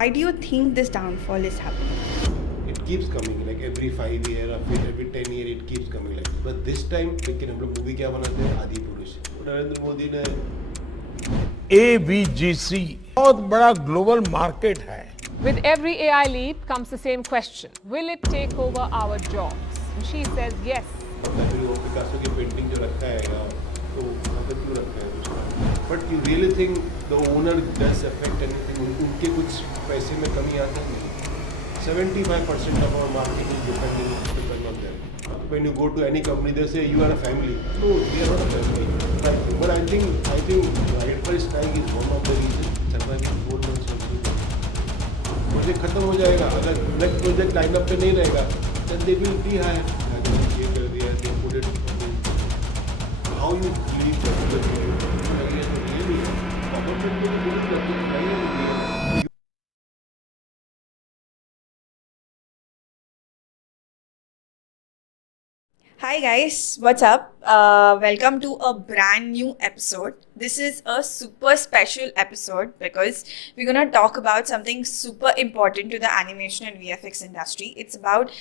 Why do you think this downfall is happening? It keeps coming like every 5 year or every 10 year it keeps coming like this. But this time लेकिन हम लोग movie क्या बनाते हैं आदि पुरुष नरेंद्र मोदी ने AVGC बहुत बड़ा ग्लोबल मार्केट है. With every AI leap comes the same question. Will it take over our jobs? And she says yes. वो पिकासो की पेंटिंग जो रखा है तो मतलब क्यों रखा है उसका but you really think the owner does affect anything उनके कुछ पैसे में कमी आता है 75% of our market is dependent on them. When you go to any company, they say you are a family. No, we are not a family. But I think right price strike is one of the reasons. Surviving 4 months also. Project खत्म हो जाएगा. अगर next project line up पे नहीं रहेगा, then they will rehire. ये कर दिया, they put it. How you leave the really opportunity to do it. Hi guys, what's up? Welcome to a brand new episode. This is a super special episode because we're gonna talk about something super important to the animation and VFX industry. It's about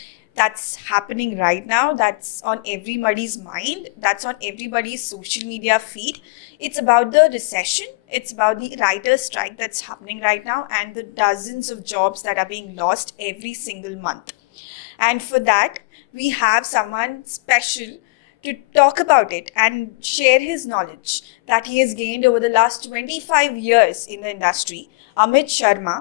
that's happening right now, that's on everybody's mind, that's on everybody's social media feed. It's about the recession, it's about the writer's strike that's happening right now, and the dozens of jobs that are being lost every single month. And for that, we have someone special to talk about it and share his knowledge that he has gained over the last 25 years in the industry, Amit Sharma,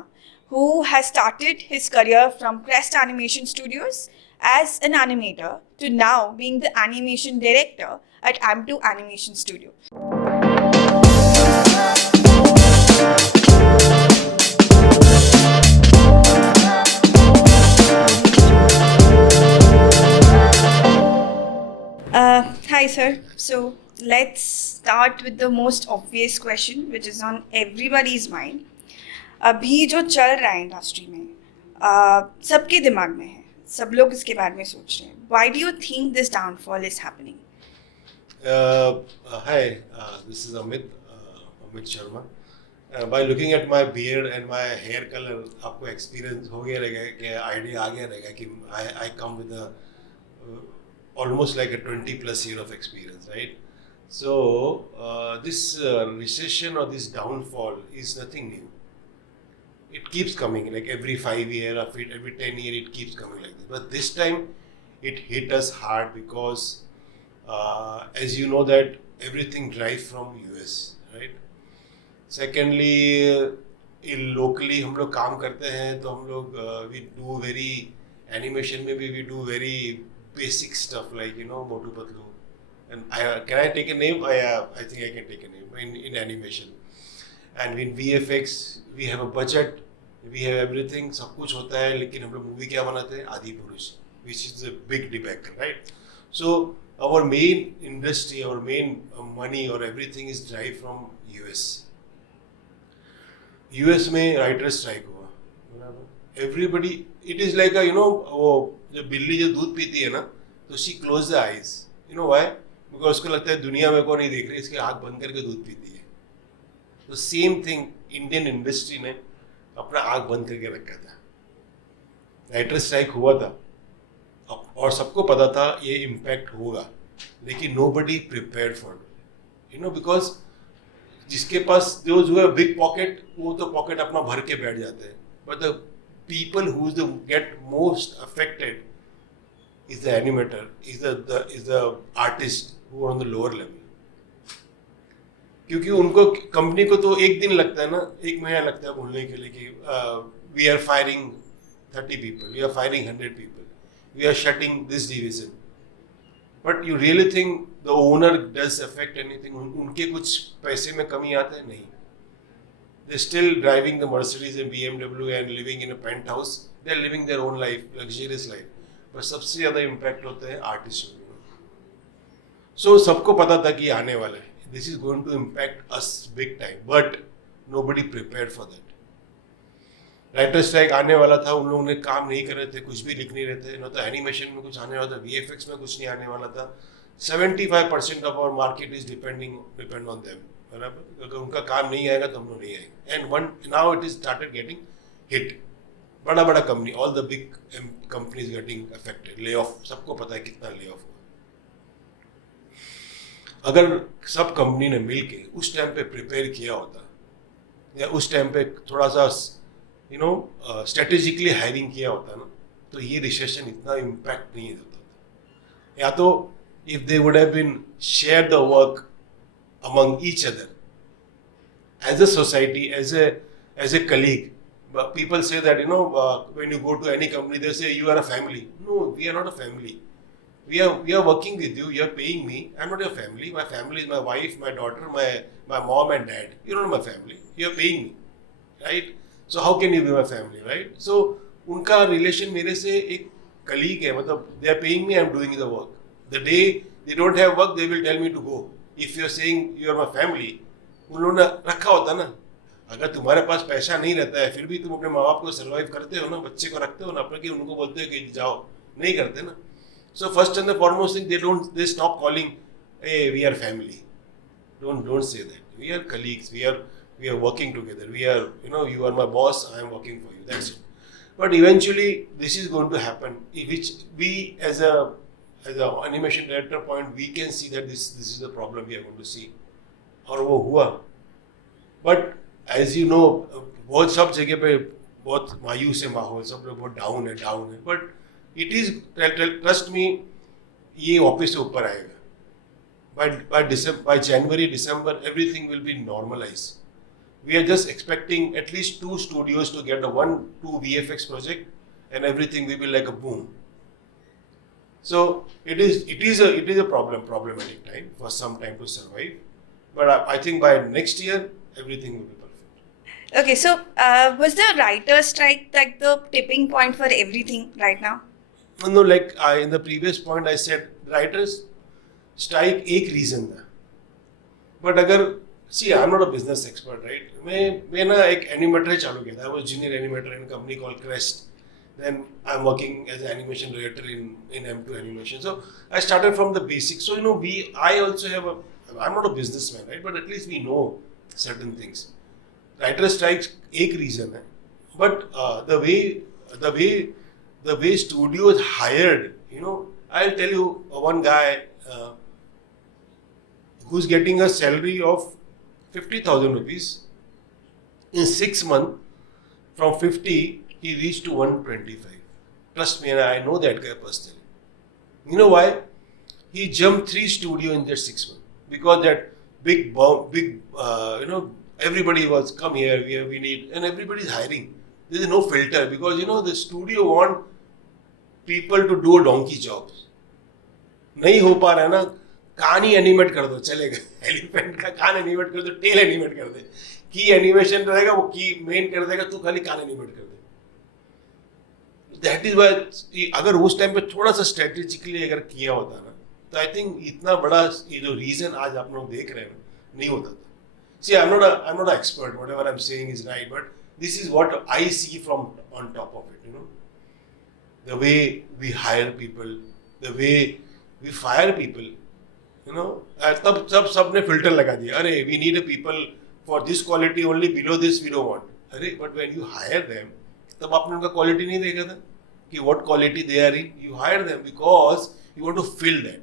who has started his career from Crest Animation Studios as an animator to now being the animation director at Am2 Animation Studio. Hi sir, so let's start with the most obvious question which is on everybody's mind. अभी जो चल रहा है industry में सबके दिमाग में है, सब लोग इसके बारे में सोच रहे हैं. Why do you think this downfall is happening? Hi, this is Amit Sharma. By looking at my beard and my hair color, आपको experience हो गया रहेगा कि idea आ गया रहेगा कि I come with a almost like a 20 plus year of experience, right? So this recession or this downfall is nothing new. It keeps coming like every 5 year or every 10 year it keeps coming like this. But this time it hit us hard because as you know that everything drives from US, right? Secondly, locally हम लोग काम करते हैं तो हम लोग we do very animation में भी we do very basic stuff like Motu Patlu. And can I take a name? I think I can take a name in animation. And in VFX we have a budget, we have everything, सब कुछ होता है लेकिन हम लोग movie क्या बनाते हैं आदि पुरुष, which is a big debacle, right? So our main industry, our main money or everything is derived from US. US में writer strike हुआ, बराबर. Everybody, it is like a वो जब बिल्ली जो दूध पीती है ना तो she close the eyes. You know why? Because उसको लगता है दुनिया में को नहीं देख रही, इसकी आँख बंद करके दूध पीती है. तो सेम थिंग इंडियन इंडस्ट्री ने अपना आँख बंद करके रखा था. राइटर स्ट्राइक हुआ था और सबको पता था ये इम्पैक्ट होगा, लेकिन nobody prepared for it. Because जिसके पास जो है बिग पॉकेट, वो तो पॉकेट अपना भर के बैठ जाते हैं. But the people who get most affected is the animator, is the artist who are on the lower level. क्योंकि उनको कंपनी को तो एक दिन लगता है ना, एक महीना लगता है बोलने के लिए कि we are firing 30 people, we are firing 100 people, we are shutting this division. But you really think the owner does affect anything? उनके कुछ पैसे में कमी आते हैं? नहीं. They're still driving the Mercedes and BMW and living in a penthouse. They're living their own life, luxurious life. पर सबसे ज़्यादा impact होता है आर्टिस्टों को. So सबको पता था कि आने वाला है. This is going to impact us big time, but nobody prepared for that. Writer strike आने वाला था, उन लोगों ने काम नहीं कर रहे थे, कुछ भी लिख नहीं रहे थे, न तो एनिमेशन में कुछ आने वाला था, VFX में कुछ नहीं आने वाला था. 75% of our market is depend on them. बराबर. अगर उनका काम नहीं आएगा तो हम लोग नहीं आएंगे. And now it is started getting hit. बड़ा company, all the big companies getting affected, layoff, सबको पता है कितना layoff हुआ. अगर सब कंपनी ने मिलके उस टाइम पे प्रिपेयर किया होता या उस टाइम पे थोड़ा सा स्ट्रेटेजिकली हायरिंग किया होता ना, तो ये रिसेशन इतना इम्पैक्ट नहीं होता था. या तो if they would have been share the work among each other as a society, as a colleague. People say that when you go to any company they say you are a family. No, we are not a family. We are working with you. You are paying me. I'm not your family. My family is my wife, my daughter, my mom and dad. You're not my family. You are paying me, right? So how can you be my family, right? So उनका relation मेरे से एक colleague है. मतलब they are paying me. I'm doing the work. The day they don't have work, they will tell me to go. If you're saying you are my family, उन्होंने रखा होता ना. अगर तुम्हारे पास पैसा नहीं रहता है फिर भी तुम अपने माँ बाप को सर्वाइव करते हो ना, बच्चे को रखते हो ना अपने, कि उनको बोलते हो कि जाओ, नहीं करते ना. So first and the foremost thing, they stop calling, hey, we are family. Don't say that. We are colleagues. We are working together. We are, you are my boss. I am working for you. That's it. But eventually this is going to happen, which we as a animation director point, we can see that this is the problem we are going to see. और वो हुआ. But as you know, बहुत सब जगह पे बहुत मायूस है माहौल, सब लोग बहुत डाउन है. But it is, trust me, ये वापस से ऊपर आएगा. By January, December, everything will be normalized. We are just expecting at least 2 studios to get a 1-2 VFX project, and everything will be like a boom. So it is a problematic time for some time to survive. But I think by next year everything will be perfect. Okay, so was the writer strike like the tipping point for everything right now? No, like in the previous point I said, writers strike एक reason था. But अगर see, I'm not a business expert, right? मैं ना एक animator चालू किया था. I was junior animator in a company called Crest. Then I'm working as an animation director in M2 Animation. So I started from the basics. So I also have I'm not a businessman, right? But at least we know certain things. Writer strikes एक reason है. But the way studios hired, I'll tell you one guy who's getting a salary of 50,000 rupees. In 6 months, from 50, he reached to 125. Trust me, and I know that guy personally. You know why? He jumped 3 studios in that 6 months. Because that big, everybody was, come here, we need, and everybody's hiring. There is no filter because, the studio want people to do donkey jobs. नहीं हो पा रहा है ना, कान ही animate कर दो, चलेगा. Elephant का कान एनिमेट कर दो, टेल एनिमेट कर दे. की एनिमेशन रहेगा, वो की मेन कर देगा, तू खाली कान एनिमेट कर दे. That is why अगर उस टाइम पे थोड़ा सा स्ट्रेटेजिकली अगर किया होता ना, तो आई थिंक इतना बड़ा ये जो रीजन आज आप लोग देख रहे हैं नहीं होता था. See, I'm not an expert. Whatever I'm saying is right, but this is what I see from on top of it. The way we hire people, the way we fire people. तब सबने filter लगा दिया. अरे, we need a people for this quality only. Below this we don't want. अरे, but when you hire them, तब आपने उनका quality नहीं देखा था कि what quality they are in. You hire them because you want to fill that.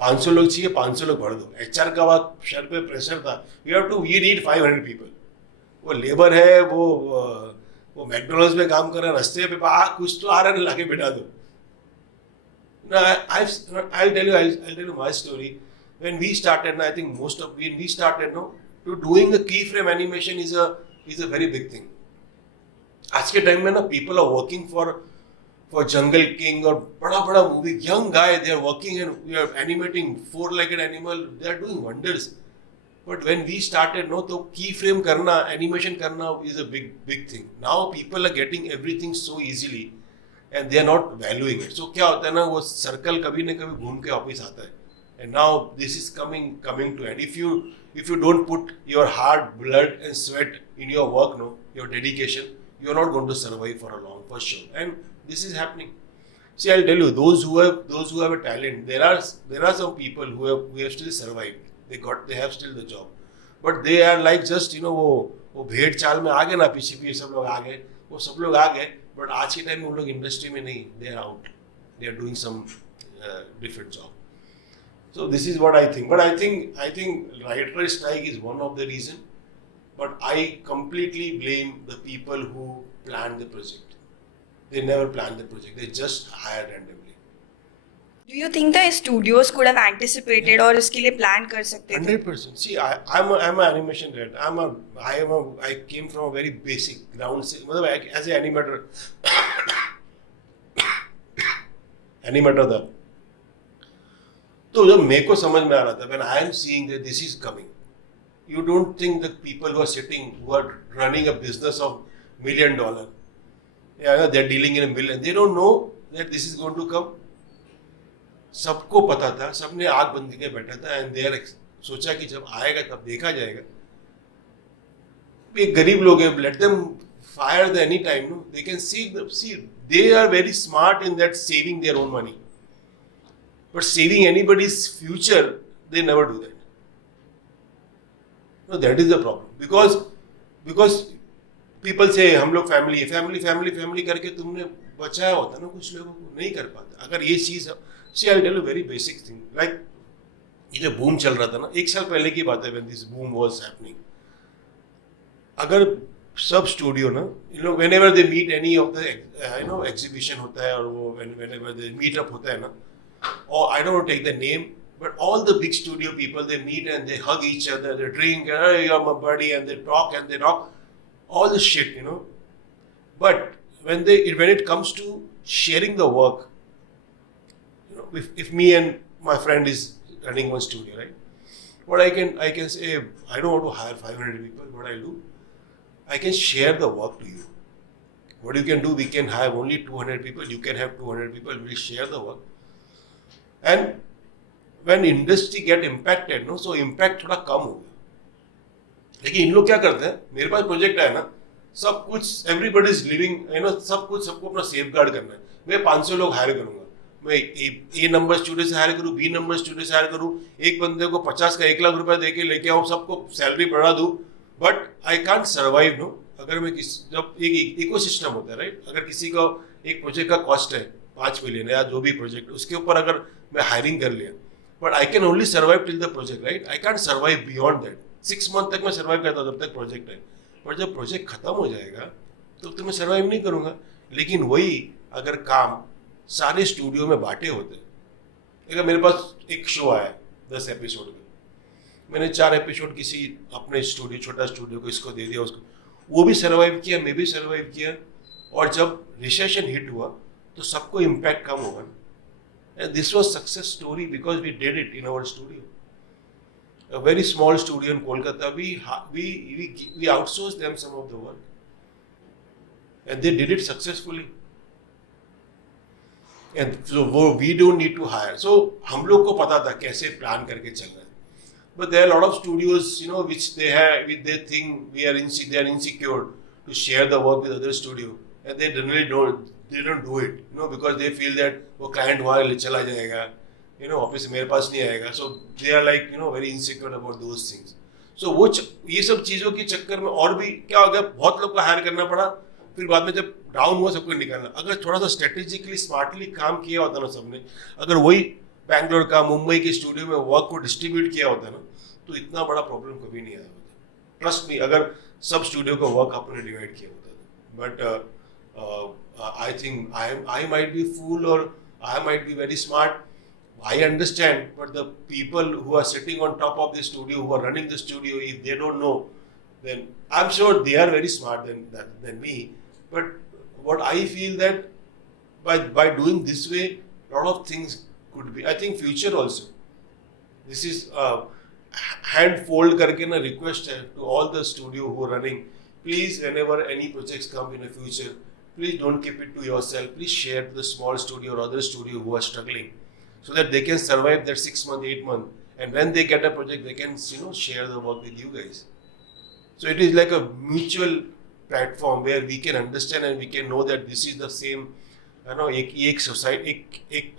500 लोग चाहिए, 500 लोग भर दो. HR का बात सर पे प्रेशर था. We need 500 people. वो लेबर है, वो मैकडोनल्ड्स में काम कर रहा है, रास्ते पे कुछ तो आ रहा है, लाके बिठा दो. I'll tell you my story. When we started, I think when we started, to doing a keyframe animation is a very big thing. आज के टाइम में ना people are working for Jungle King और बड़ा movie, young guy, they are working and we are animating 4-legged animal, they are doing wonders. But when we started, तो keyframe करना, animation करना is a big thing. Now people are getting everything so easily and they are not valuing it. So क्या होता है ना, वो circle कभी न कभी घूम के वापस आता है. And now this is coming to end. If you don't put your hard blood and sweat in your work, your dedication, you are not going to survive for a long, for sure. And this is happening. See, I'll tell you, those who have a talent, there are some people who have still survived. They have still the job, but they are like just वो वो भेड़ चाल में आ गए ना, पीछे पीछे सब लोग आ गए, वो सब लोग आ गए, बट आज के टाइम में उन लोग इंडस्ट्री में नहीं, they are out, they are doing some different job. So this is what I think. But I think writer strike is one of the reason. But I completely blame the people who planned the project. They never planned the project. They just hired randomly. Do you think the studios could have anticipated और इसके लिए plan कर सकते थे? 100%. See, I'm an animation writer. I came from a very basic ground. मतलब as an animator था. तो जब मेरे को समझ में आ रहा था, when I am seeing that this is coming, you don't think that people who are sitting, who are running a business of $1 million, yeah, they're dealing in a million, they don't know that this is going to come. सबको पता था, सबने आग बंद करके बैठा था, and they are सोचा कि जब आएगा तब देखा जाएगा. ये गरीब लोग हैं, let them fire the any time, no? They can see, they are very smart in that saving their own money. But saving anybody's future, they never do that. No, that is the problem. Because people say हम लोग family करके तुमने बचाया होता ना, कुछ लोगों को नहीं कर पाता. अगर ये चीज, see, I'll tell you a very basic thing. Like ये जो boom चल रहा था ना, 1 साल पहले की बात है, when this boom was happening. अगर सब स्टूडियो ना, whenever they meet any of the exhibition होता है, और वो whenever they meet up होता है ना, or I don't want to take the name, but all the big studio people, they meet and they hug each other, they drink, hey, you're my buddy, and they talk all the shit, But when it comes to sharing the work, if me and my friend is running one studio, right? What I can say, I don't want to hire 500 people. What I do, I can share the work to you. What you can do, we can have only 200 people, you can have 200 people, we'll share the work. And when industry get impacted, so impact थोड़ा कम हो गया. लेकिन इन लोग क्या करते हैं, मेरे पास project है ना, सब कुछ everybody is living, सब कुछ सबको अपना सेफ गार्ड करना है. मैं 500 लोग हायर करूंगा, मैं ए नंबर स्टूडियो से हायर करूँ, बी नंबर स्टूडियो से हायर करूँ, एक बंदे को 50 का 1 लाख रुपया दे के लेके आऊँ, सबको सैलरी बढ़ा दूँ, but I can't survive. No, अगर मैं जब एक इकोसिस्टम होता है, राइट, अगर किसी को एक प्रोजेक्ट का कॉस्ट है 5 मिलियन या जो भी प्रोजेक्ट, उसके ऊपर अगर मैं हायरिंग कर लिया, but I can only survive till the project, right. I can't survive beyond that. 6 month तक मैं सर्वाइव करता हूँ, जब तक प्रोजेक्ट है, पर जब प्रोजेक्ट खत्म हो जाएगा तो मैं सर्वाइव नहीं करूँगा. लेकिन वही अगर काम सारे स्टूडियो में बांटे होते, अगर मेरे पास एक शो आया 10 एपिसोड का, मैंने 4 एपिसोड किसी अपने स्टूडियो, छोटा स्टूडियो को इसको दे दिया, उसको, वो भी सर्वाइव किया, मैं भी सर्वाइव किया, और जब रिसेशन हिट हुआ तो सबको इम्पैक्ट कम होगा. And this was success story because we did it in our studio. A very small studio in Kolkata, we outsourced them some of the work, and they did it successfully. And so we don't need to hire. So हम लोग को पता था कैसे plan करके चलना है. But there are a lot of studios, which they think they are insecure to share the work with other studio, and they generally don't. They don't do it, because they feel that वो client वहाँ चला जाएगा, office मेरे पास नहीं आएगा. So they are like, very insecure about those things. So ये सब चीज़ों के चक्कर में और भी क्या हो गया, बहुत लोग को हायर करना पड़ा, फिर बाद में जब डाउन हुआ सबको निकालना. अगर थोड़ा सा स्ट्रेटेजिकली स्मार्टली काम किया होता ना सबने, अगर वही बैंगलोर का, मुंबई के स्टूडियो में वर्क को डिस्ट्रीब्यूट किया होता ना, तो इतना बड़ा प्रॉब्लम कभी नहीं आया होता. ट्रस्ट मी, अगर सब स्टूडियो का वर्क आपने डिवाइड किया होता था. But I think I might be fool, or I might be very smart. I understand, but the people who are sitting on top of the studio, who are running the studio, if they don't know, then I'm sure they are very smart than me. But what I feel that by doing this way, a lot of things could be. I think future also. This is hand fold करके ना request है to all the studio who are running. Please, whenever any projects come in the future, please don't keep it to yourself. Please share to the small studio or other studio who are struggling, so that they can survive their 6 month, 8 month, and when they get a project, they can share the work with you guys. So it is like a mutual platform where we can understand and we can know that this is the same. एक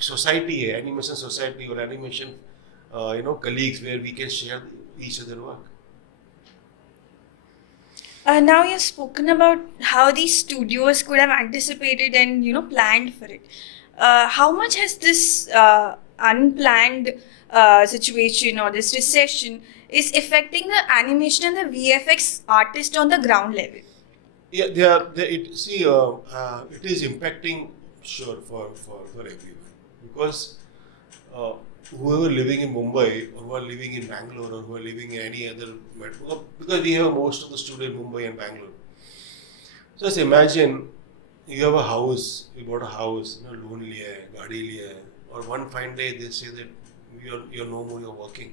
society है, animation society or animation colleagues, where we can share each other work. Now you've spoken about how these studios could have anticipated and planned for it. How much has this unplanned situation or this recession is affecting the animation and the VFX artist on the ground level? Yeah, it is impacting sure for everyone because uh, whoever living in Mumbai or who are living in Bangalore or who are living in any other metro, because we have most of the studio in Mumbai and Bangalore. Just imagine you have a house, you bought a house, loan liya hai, gaadi liya hai, or one fine day they say that you're no more, you're working.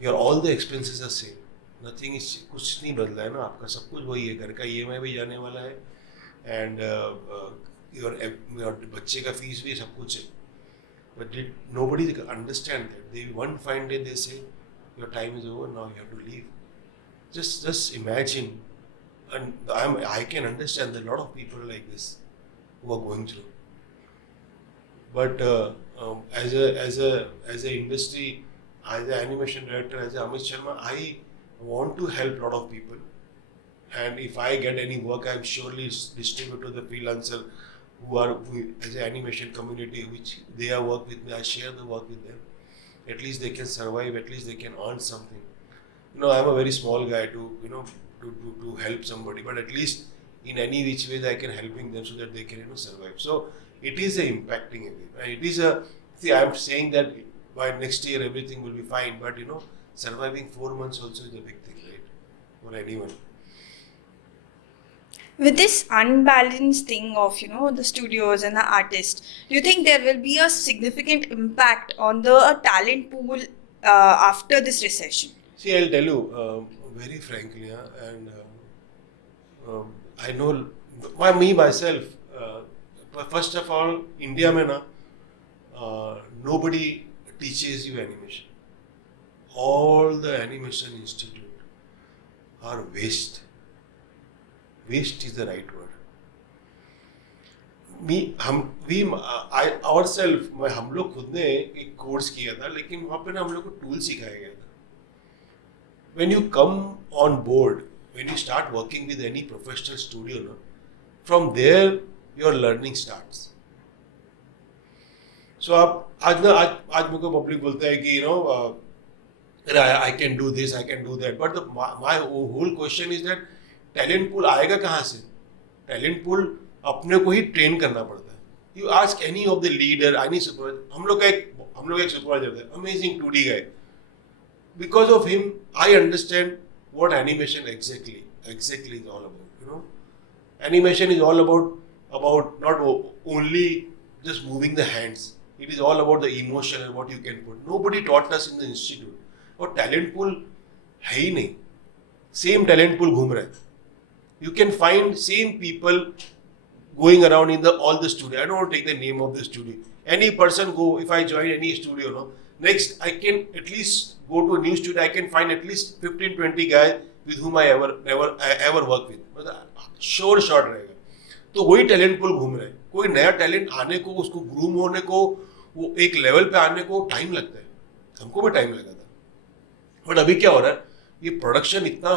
Your all the expenses are same. Nothing is कुछ नहीं बदला है ना आपका सब कुछ वही है घर का EMI भी जाने वाला है and your बच्चे का फीस भी सब कुछ है but nobody understand that they one fine day they say your time is over now you have to leave just imagine and I can understand that a lot of people like this who are going through but as a industry as an animation director as a Amit Sharma I want to help a lot of people and if I get any work I'm surely distribute to the freelancer who as an animation community which they are work with me I share the work with them at least they can survive at least they can earn something I'm a very small guy to help somebody but at least in any which ways I can helping them so that they can survive so it is a impacting and it is a see I'm saying that by next year everything will be fine but surviving 4 months also is a big thing right for anyone. With this unbalanced thing of the studios and the artists, do you think there will be a significant impact on the talent pool after this recession? See, I'll tell you very frankly, and I know me myself. First of all, India mein nobody teaches you animation. All the animation institute are waste. Waste is the right word. हम लोग खुद ने एक course किया था लेकिन वहाँ पे ना हम लोग को टूल सिखाया गया था. When you come on board, when you start working with any professional studio, from there your learning starts. So आज मेरे को पब्लिक बोलता है कि I can do this, I can do that. But my whole question is that talent pool आएगा कहाँ से? Talent pool अपने को ही ट्रेन करना पड़ता है. You ask any of the leader any supervisor हम लोग एक सुपरवाइजर थे amazing 2D guy because of him I understand what animation exactly is all about animation is all about not only just moving the hands it is all about the emotion and what you can put nobody taught us in the institute और talent pool है ही नहीं same talent pool घूम रहा है. You can find same people going around in all the studio. I don't want to take the name of the studio. Any person go, if I join any studio, next I can at least go to a new studio, I can find at least 15-20 guys with whom I ever work with. Sure shot रहेगा. तो वही talent pool घूम रहा है. कोई नया talent आने को उसको ग्रूम होने को वो एक लेवल पे आने को टाइम लगता है. हमको भी टाइम लगा था. बट अभी क्या हो रहा है ये प्रोडक्शन इतना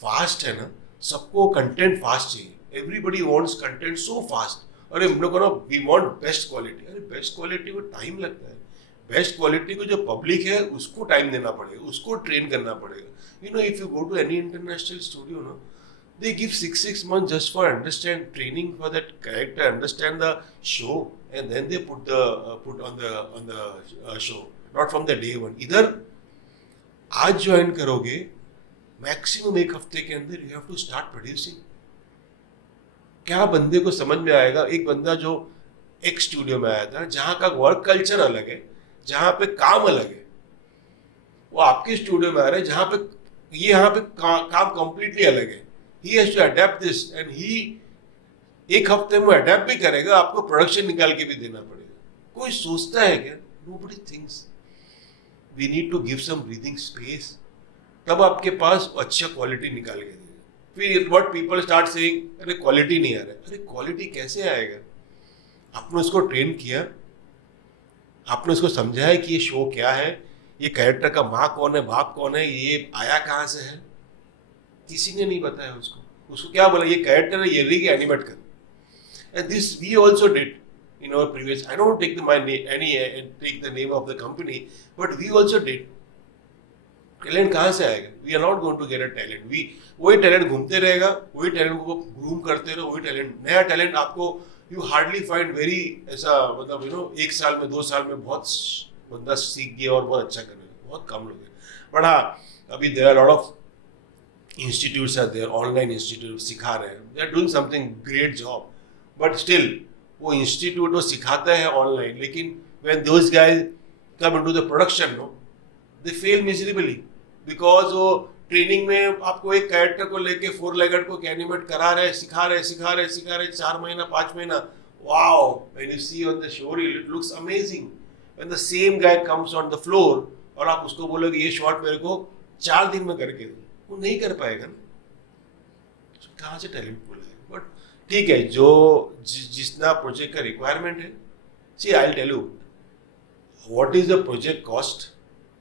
फास्ट है ना सबको कंटेंट फास्ट चाहिए everybody wants content so fast अरे हम लोग को ना वी वांट बेस्ट क्वालिटी अरे बेस्ट क्वालिटी को टाइम लगता है बेस्ट क्वालिटी को जो पब्लिक है उसको टाइम देना पड़ेगा उसको ट्रेन करना पड़ेगा if you go to any international studio they give 6 months just for understand training for that character understand the show and then they put on the show not from the day one इधर आज join करोगे maximum एक हफ्ते के अंदर you have to start producing. क्या बंदे को समझ में आएगा एक बंदा जो एक स्टूडियो में आया था जहाँ का वर्क कल्चर अलग है जहाँ पे काम अलग है वो आपके स्टूडियो में आ रहा है जहाँ पे ये यहाँ पे काम कंप्लीटली अलग है. He has to adapt this and he एक हफ्ते में अडेप्ट भी करेगा आपको प्रोडक्शन निकाल के भी देना पड़ेगा. कोई सोचता है क्या? Nobody thinks. We need to give some breathing space तब आपके पास अच्छा क्वालिटी निकाल के देगा. फिर व्हाट पीपल स्टार्ट सेइंग अरे क्वालिटी नहीं आ रहा है. अरे क्वालिटी कैसे आएगा? आपने उसको ट्रेन किया आपने उसको समझाया कि ये शो क्या है ये कैरेक्टर का माँ कौन है बाप कौन है ये आया कहाँ से है किसी ने नहीं बताया उसको क्या बोला ये कैरेक्टर है, ये रीग एनिमेट कर. And this we also did in our previous. I don't take take the name of the company, but we also did. Talent कहाँ से आएगा? We are not going to get a talent. वही talent घूमते रहेगा, वही talent को groom करते रहो, वही टैलेंट. नया टैलेंट आपको you hardly find very ऐसा मतलब एक साल में 2 साल में बहुत बंदा सीख गया और बहुत अच्छा कर रहा है, बहुत कम लोग हैं. बट हाँ, अभी there are a lot of institutes are there, online institutes सिखा रहे हैं. They are doing something great job. But still वो इंस्टीट्यूट वो सिखाता है ऑनलाइन, लेकिन when those guys come into the production, no, they fail miserably because वो training में आपको एक कैरेक्टर को लेके 4 लेगड को एनिमेट करा रहे, सिखा रहे 4 महीना 5 महीना. Wow, when you see on the show reel it looks amazing. When the same guy comes on the floor और आप उसको बोलोगे ये शॉट मेरे को 4 दिन में करके दो, वो नहीं कर पाएगा ना. कहाँ से टैलेंट बोला है? बट ठीक है, जो जितना प्रोजेक्ट का रिक्वायरमेंट है. See I will tell you what is the project cost,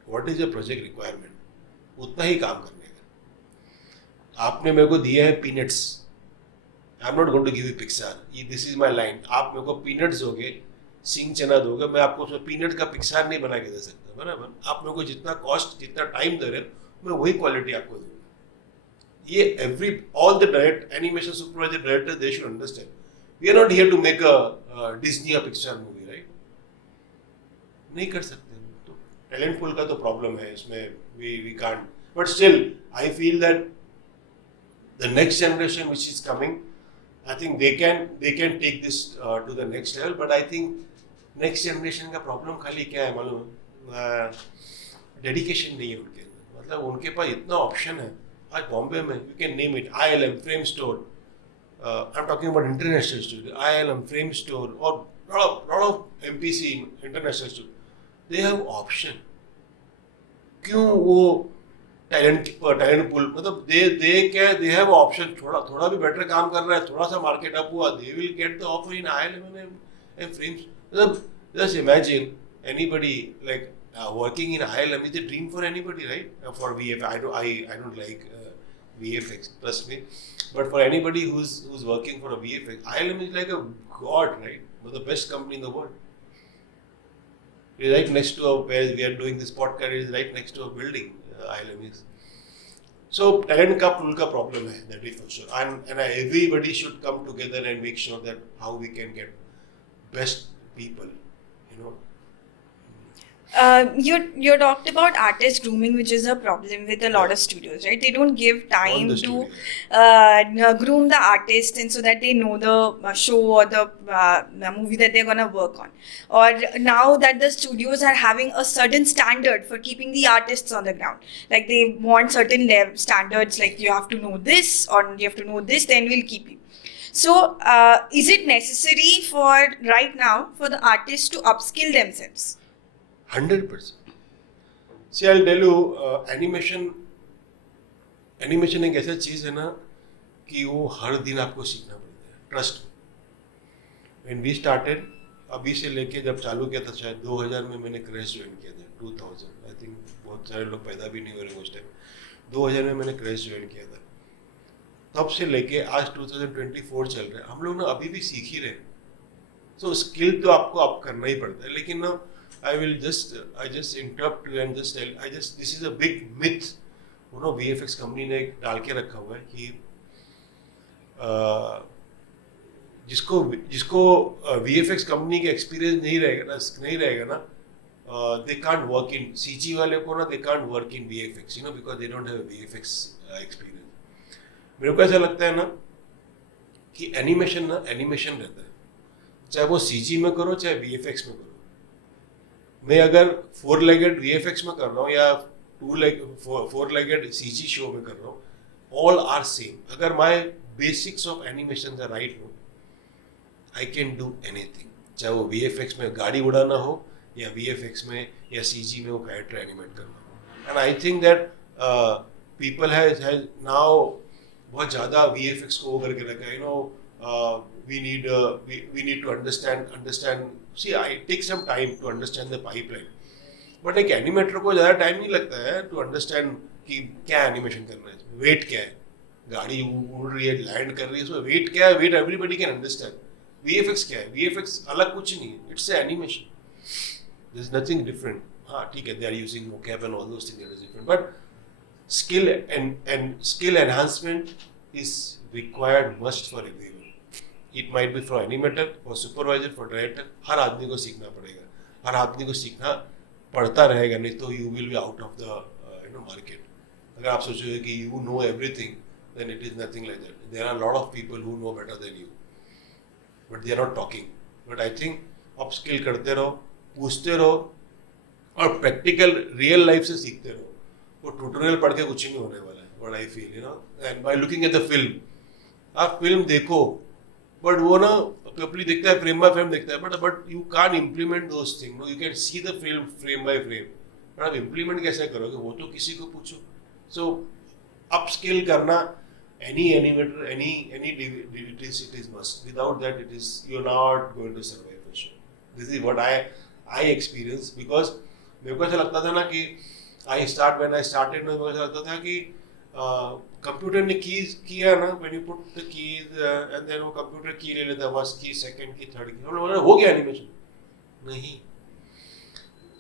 what is the project requirement, उतना ही काम करने का. आपने मेरे को दिया है peanuts, I am not going to give you Pixar, this is my line. आप मेरे को पीनट्स दोगे, सिंग चना दोगे, मैं आपको उसमें पीनट का पिक्सार नहीं बना के दे सकता, बराबर. आप मेरे को जितना कॉस्ट जितना टाइम दे रहे हो, मैं वही क्वालिटी आपको दूंगा. ये all the animation supervisor directors, they should understand. We are not here to make a Disney or Pixar movie, right? नहीं कर सकते. तो talent pool का तो problem है इसमें. We can't. But still, I feel that the next generation which is coming, I think they can take this to the next level. But I think next generation का problem खाली क्या है मालूम है? Dedication नहीं है उनके अंदर. मतलब उनके पास इतना option है. आज बॉम्बे में you can name it, ILM frame store, I'm talking about international studio, ILM frame store or lot of MPC international studio, they have option. क्यों वो टैलेंट पूल मतलब they have option. थोड़ा भी बेटर काम कर रहा है, थोड़ा सा मार्केट अप हुआ, they will get the offer in ILM and frames. मतलब just imagine anybody like working in ILM is a dream for anybody, right? For VFX, I don't like VFX, trust me. But for anybody who's working for a VFX, ILM is like a god, right? The best company in the world. It is right next to where we are doing this podcast. It is right next to a building. ILM is. So talent का pool का problem है, that is for sure. And everybody should come together and make sure that how we can get best people, you know. You talked about artist grooming, which is a problem with a lot of studios, right? They don't give time to groom the artist, and so that they know the show or the movie that they're gonna work on. Or now that the studios are having a certain standard for keeping the artists on the ground, like they want certain standards, like you have to know this or you have to know this, then we'll keep you. So, is it necessary for right now for the artists to upskill themselves? 100%. See, I'll tell you, animation एक ऐसा चीज़ है ना कि वो हर दिन आपको सीखना पड़ता है. ट्रस्ट. When we started, अभी से लेके जब चालू किया था, शायद 2000 में मैंने क्रैश ज्वाइन किया था. 2000, आई थिंक बहुत सारे लोग पैदा भी नहीं हो रहे उस टाइम. 2000 में मैंने क्रैश ज्वाइन किया था. तब से लेके आज 2024 चल रहा है, हम लोग ना अभी भी सीख ही रहे. So स्किल तो आपको अप करना ही पड़ता है, लेकिन ना I just interrupt you and just tell, this is a big myth, you know, VFX company ने डाल के रखा हुआ है कि जिसको VFX कंपनी के एक्सपीरियंस नहीं रहेगा ना, they can't work in CG वाले को ना, they can't work in VFX, you know, because they don't have a VFX experience. मेरे को ऐसा लगता है ना कि एनिमेशन रहता है, चाहे वो CG में करो चाहे VFX में करो. मैं अगर 4-legged VFX में कर रहा हूँ या 4-legged CG शो में कर रहा हूँ, all are same. अगर my basics of animation are right हो, I can do anything. चाहे वो VFX में गाड़ी उड़ाना हो या VFX में या CG में वो कैरेक्टर एनिमेट करना हो. And I think that people has now बहुत ज़्यादा VFX को वो करके रखा है. You know, we need to understand. See, it takes some time to understand the pipeline. But एक एनिमेटर को ज़्यादा टाइम नहीं लगता है to understand कि क्या एनिमेशन करना है, वेट क्या है, गाड़ी उड़ रही है, लैंड कर रही है, उसमें वेट क्या है, weight everybody can understand. VFX क्या है, VFX अलग कुछ नहीं है, it's animation, there is nothing different. हाँ ठीक है, they are using mocap and all those things, that is different, but skill and skill enhancement is required must for everyone. It might be for animator, for supervisor, for director. हर आदमी को सीखना पड़ेगा, हर आदमी को सीखना पड़ता रहेगा, नहीं तो you will be out of the market. अगर आप सोचोगे कि you know everything, then it is nothing like that. There are a lot of people who know better than you, but they are not talking. But I think upskill करते रहो, पूछते रहो और practical real life से सीखते रहो. वो tutorial पढ़ के कुछ नहीं होने वाला है, what I feel, and by looking at the film. आप फिल्म देखो, बट वो ना कपली देखता है, फ्रेम बाय फ्रेम देखता है, but you can't implement those thing. No, you can see the film frame by frame, but आप इम्प्लीमेंट कैसे करोगे, वो तो किसी को पूछो. सो अपस्किल करना, any animator, any it is must. Without that, you're not going to survive for sure. This is what I experienced, because मेरे को ऐसा लगता था ना कि when I started ना, मेरे को ऐसा लगता था कि कंप्यूटर ने कीज किया ना, when you put the keys and then वो कंप्यूटर की ले लेता है, फर्स्ट की, सेकंड की, थर्ड की, हो गया एनिमेशन. नहीं,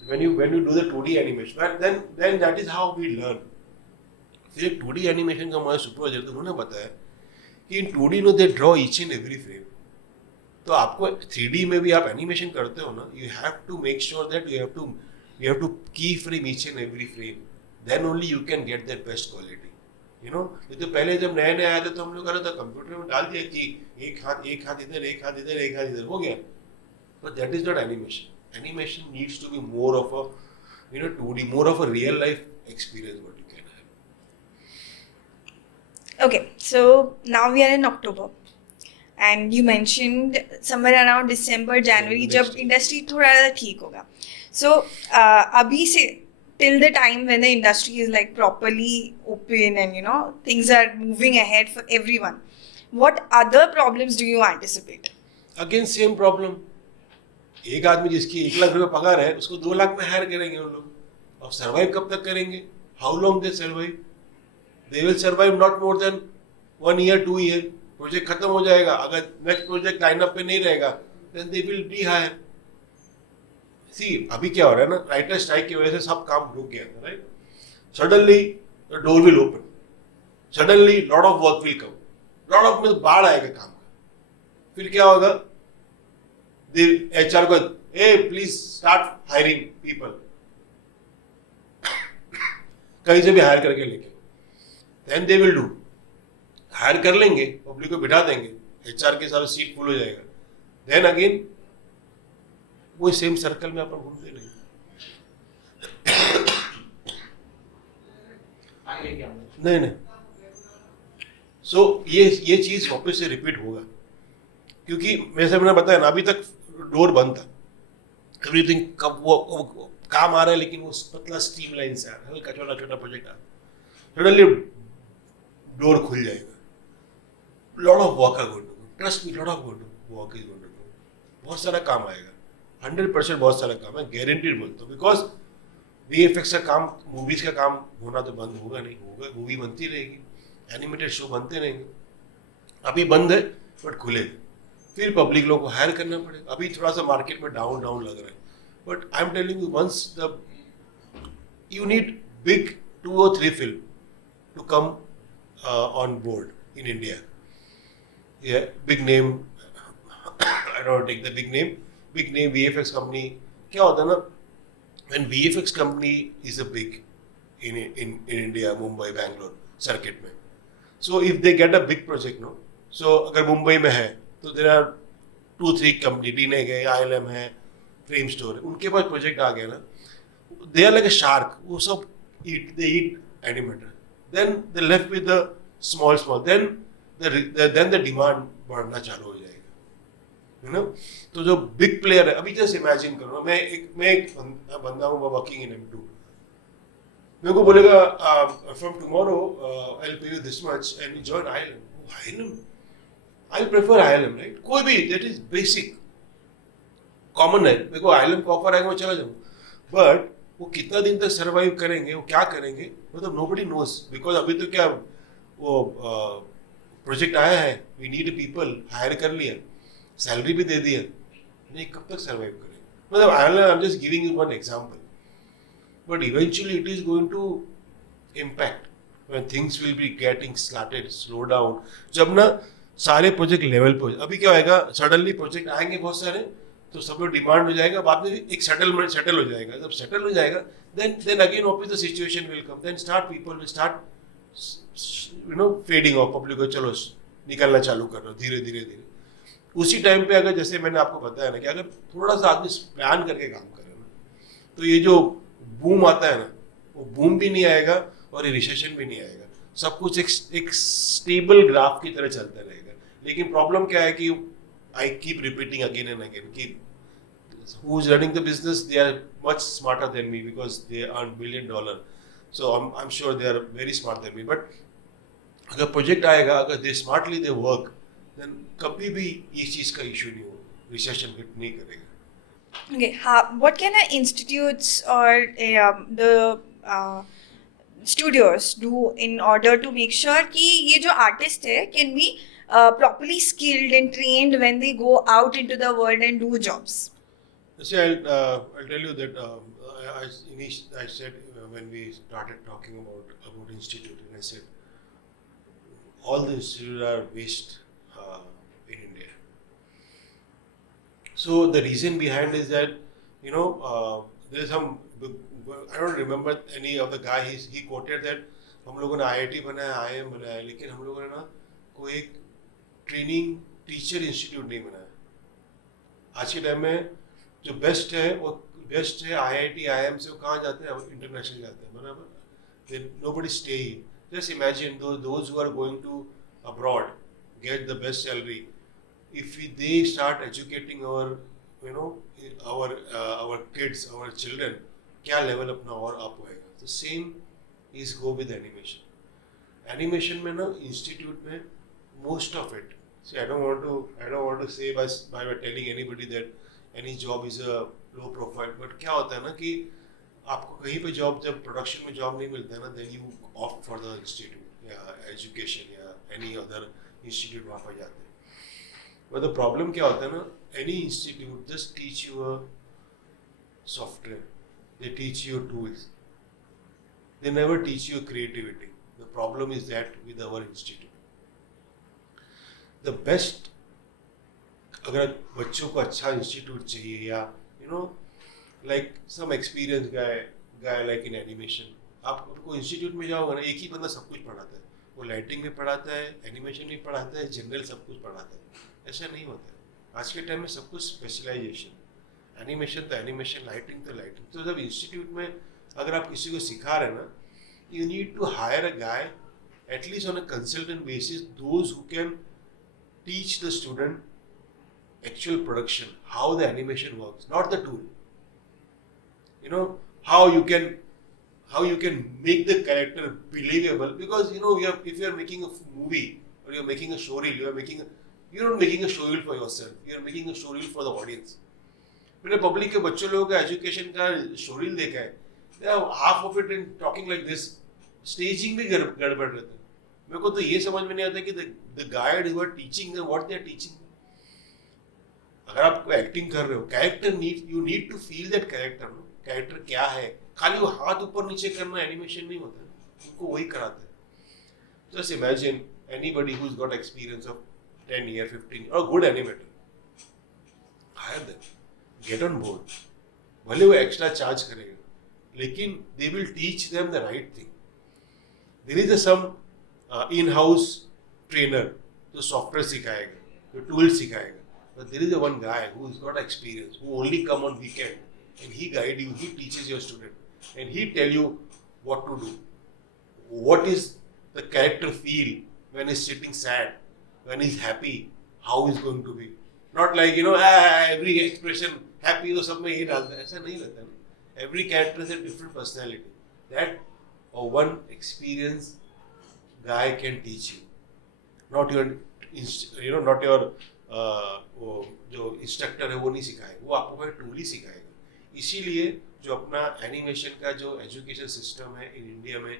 when you do the 2D animation, then that is how we learn. फिर 2D एनिमेशन का हमारे सुपरवाइजर, तो उन्होंने बताया कि in 2D no they draw each and every frame. तो आपको 3D में भी आप एनिमेशन करते हो ना, you have to make sure that you have to key frame each and every frame. Then only you can get that best quality. ये तो पहले जब नए आए थे तो हम लोग कर रहे थे, कंप्यूटर में डाल दिया कि एक हाथ इधर, एक हाथ इधर, एक हाथ इधर, हो गया. But that is not animation. Animation needs to be more of a 2D, more of a real life experience what you can have. Okay, so now we are in October. And you mentioned somewhere around December, January, जब industry थोड़ा ज़्यादा ठीक होगा. So अभी से till the time when the industry is like properly open and things are moving ahead for everyone, what other problems do you anticipate? Again same problem. एक आदमी जिसकी 1 लाख रुपए पगार है, उसको 2 लाख में हायर करेंगे उन लोग. अब सर्वाइव कब तक करेंगे? How long they survive? They will survive not more than 1 year, 2 year. Project खत्म हो जाएगा. अगर नेक्स्ट प्रोजेक्ट लाइनअप पे नहीं रहेगा, then they will rehire. See, अभी क्या हो रहा है ना, राइटर स्ट्राइक की वजह से सब काम रुक गया था, right? Suddenly the door will open, suddenly lot of work will come, lot of में बाढ़ आएगा काम का. फिर क्या होगा? HR को, ए प्लीज स्टार्ट हायरिंग पीपल, कहीं से भी हायर करके लेके. Then they will do, hire कर लेंगे, पब्लिक को बिठा देंगे, HR के सारे सीट फुल हो जाएगा. देन अगेन वो सेम सर्कल में अपन घूमते रहेंगे. नहीं. सो ये चीज वापस से रिपीट होगा, क्योंकि वैसे मैंने बताया ना, अभी तक डोर बंद था. एवरीथिंग कब वो काम आ रहा है, लेकिन वो पतला स्ट्रीमलाइन से आ रहा है, हल्का छोटा प्रोजेक्ट आ रहा है. सडनली डोर खुल जाएगा. Lot of work are going to go, trust me, lot of work is going to go. बहुत सारा काम आएगा, 100% बहुत सारा काम है, गारंटीड बोलता हूँ. बिकॉज VFX का काम, मूवीज का काम होना तो बंद होगा नहीं, होगा, मूवी बनती रहेगी, एनिमेटेड शो बनते रहेंगे. अभी बंद है बट खुलेगा, फिर पब्लिक लोगों को हायर करना पड़ेगा. अभी थोड़ा सा मार्केट में डाउन लग रहा है, but I am telling you, once you need big 2 or 3 film to come on board in India. Yeah, big name. I don't want to take the big name VFX company. क्या होता है ना, when VFX company is a big in India, Mumbai, Bangalore circuit में. So if they get a big project, no, so अगर मुंबई में है तो there are 2-3 company, DNA है, ILM है, Frame Store है, उनके पास प्रोजेक्ट आ गया ना, they are like a shark. वो सब they eat animator. Then they left with the small. Then the demand बढ़ना चालू हो जाएगा. तो जो बिग प्लेयर है, अभी जस्ट इमेजिन करो, मैं एक बंदा हूँ वर्किंग इन M2, मेरे को बोलेगा from tomorrow I will pay you this much and you join ILM. I prefer ILM, right? कोई भी, दैट इज बेसिक कॉमन है. मेरे को ILM का ऑफर आएगा, मैं चला जाऊँ, बट वो कितना दिन तक सर्वाइव करेंगे, वो क्या करेंगे, मतलब नोबडी नोस. बिकॉज अभी तो क्या वो प्रोजेक्ट आया है, वी नीड पीपल, हायर कर लिया, सैलरी भी दे दिया, नहीं कब तक सर्वाइव करेंगे? मतलब I am just giving you one example, but eventually it is going to impact when things will be getting started, slow down. जब ना सारे प्रोजेक्ट लेवल पे, अभी क्या होएगा, सडनली प्रोजेक्ट आएंगे बहुत सारे, तो सब लोग डिमांड हो जाएगा, बाद में एक सेटल हो जाएगा। जब सेटल हो जाएगा, then again वापस the situation will come, then people will start fading off, public को चलो निकलना चालू कर रहा, धीरे धीरे धीरे। उसी टाइम पे अगर जैसे मैंने आपको बताया ना कि अगर थोड़ा सा आदमी प्लान करके काम करे ना, तो ये जो बूम आता है ना, वो बूम भी नहीं आएगा और ये रिसेशन भी नहीं आएगा, सब कुछ एक स्टेबल ग्राफ की तरह चलता रहेगा। लेकिन प्रॉब्लम क्या है कि I keep repeating again and again कि who is running the business, they are much smarter than me because they earn $1 billion, so I'm sure they are very smart than me, but अगर project आएगा, अगर they smartly they work, then कभी भी ये चीज का issue नहीं हो, रिसेशन हिट नहीं करेगा। Okay, what can institutes or the studios do in order to make sure कि ये जो artist है can be properly skilled and trained when they go out into the world and do jobs? See, I'll tell you that I said when we started talking about institute, and I said all the institutes are waste in India. So the reason behind is that there's some, I don't remember any of the guy, he quoted that हम लोगों ने IIT बनाया, IIM बनाया, लेकिन हम लोगों ने ना कोई एक ट्रेनिंग टीचर इंस्टीट्यूट नहीं बनाया। आज के टाइम में जो बेस्ट है वो बेस्ट है IIT IIM से, वो कहाँ जाते हैं, इंटरनेशनल जाते हैं, बराबर। Then nobody stay here. Just imagine those who are going to abroad get the best salary. If they start educating our our kids, our children, क्या लेवल अपना और अप होएगा। तो same is go with animation. Animation में ना institute में most of it, see I don't want to say by telling anybody that any job is a low profile, but क्या होता है ना कि आपको कहीं पे जॉब, जब प्रोडक्शन में जॉब नहीं मिलता है ना, then you opt for the institute या एजुकेशन या any other institute वहाँ पर जाते हैं। But the problem क्या होता है ना, any institute just teach you a software, they teach you tools, they never teach you creativity. The problem is that with our institute, the best, अगर बच्चों को अच्छा इंस्टीट्यूट चाहिए या like some experienced guy like in animation, आप उनको institute में जाओगे ना, एक ही बंदा सब कुछ पढ़ाता है, वो लाइटिंग भी पढ़ाता है, एनिमेशन भी पढ़ाता है, जनरल सब कुछ पढ़ाता है। ऐसा नहीं होता है आज के टाइम में, सब कुछ स्पेशलाइजेशन, एनिमेशन तो एनिमेशन, लाइटिंग तो लाइटिंग। तो जब इंस्टीट्यूट में अगर आप किसी को सिखा रहे हैं ना, you need to hire a guy at least on a consultant basis, those who can teach the student actual production, how the animation works, not the tool. How you can make the character believable, because if you are making a movie or you are making a showreel, you're not making a showreel for yourself, you are making a showreel for the audience. मैंने public के बच्चों लोगों का education का showreel देखा है, half of it in talking like this, staging भी गड़बड़ रहता है। मेरे को तो ये समझ में नहीं आता कि the guide who are teaching them what they are teaching. अगर आप एक्टिंग कर रहे हो, character you need to feel that character. Character क्या है, खाली वो हाथ ऊपर नीचे करना एनिमेशन नहीं होता, उनको वही कराते हैं। Just imagine anybody who has got experience of 10 year 15 और good animator, hire them, get on board. भले वो एक्स्ट्रा चार्ज करेगा, लेकिन they will teach them the right thing. There is some in house trainer जो software सिखाएगा, जो tool सिखाएगा, but there is one guy who's got experience, who only come on weekend, and he guide you, he teaches your student, and he tell you what to do, what is the character feel when he's sitting sad, when he's happy, how he's going to be, not like every expression happy तो सब में ये डालता है, ऐसा नहीं रहता है। Every character has a different personality that one experienced guy can teach you, not your वो जो इंस्ट्रक्टर है वो नहीं सिखाएगा, वो आपको एक टूल ही सिखाएगा। इसीलिए जो अपना एनिमेशन का जो एजुकेशन सिस्टम है इन इंडिया में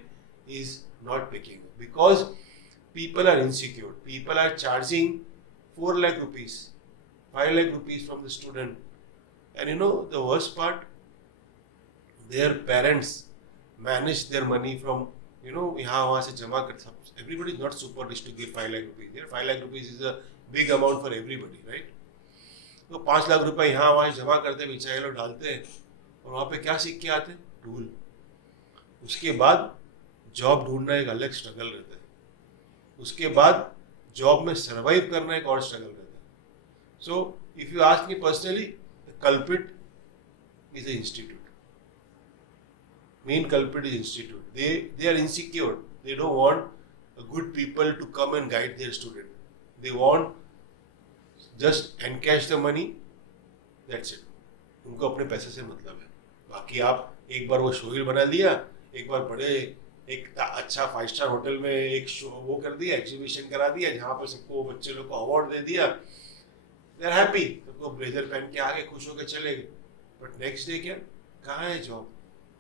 is not picking, because people are insecure. People are charging 4 lakh rupees, 5 lakh rupees from the student. And you know the worst part, their parents manage their money from, यहाँ वहाँ से जमा कर सब. Everybody is not super rich to give 5 lakh rupees. Here 5 lakh rupees is a big amount for everybody, right? तो 5 लाख रुपए यहाँ वहाँ जमा करते बेचारे लोग डालते हैं और वहाँ पे क्या सीख के आते हैं? टूल. उसके बाद जॉब ढूंढना एक अलग स्ट्रगल रहता है. उसके बाद जॉब में सर्वाइव करना एक और स्ट्रगल रहता है. So if you ask me personally, the culprit is the institute. Main culprit is institute. They are insecure. They don't want good people to come and guide their student. They want just encash the money. That's it. उनको अपने पैसे से मतलब है. बाकी आप एक बार वो शोईल बना लिया, एक बार बड़े एक अच्छा 5 स्टार होटल में एक शो वो कर दिया, एग्जीबिशन करा दिया जहाँ पर सबको बच्चे लोग को अवार्ड दे दिया. They are happy. सबको ब्लेजर पहन के आगे खुश होकर चले गए. बट नेक्स्ट डे क्या? कहाँ है जॉब?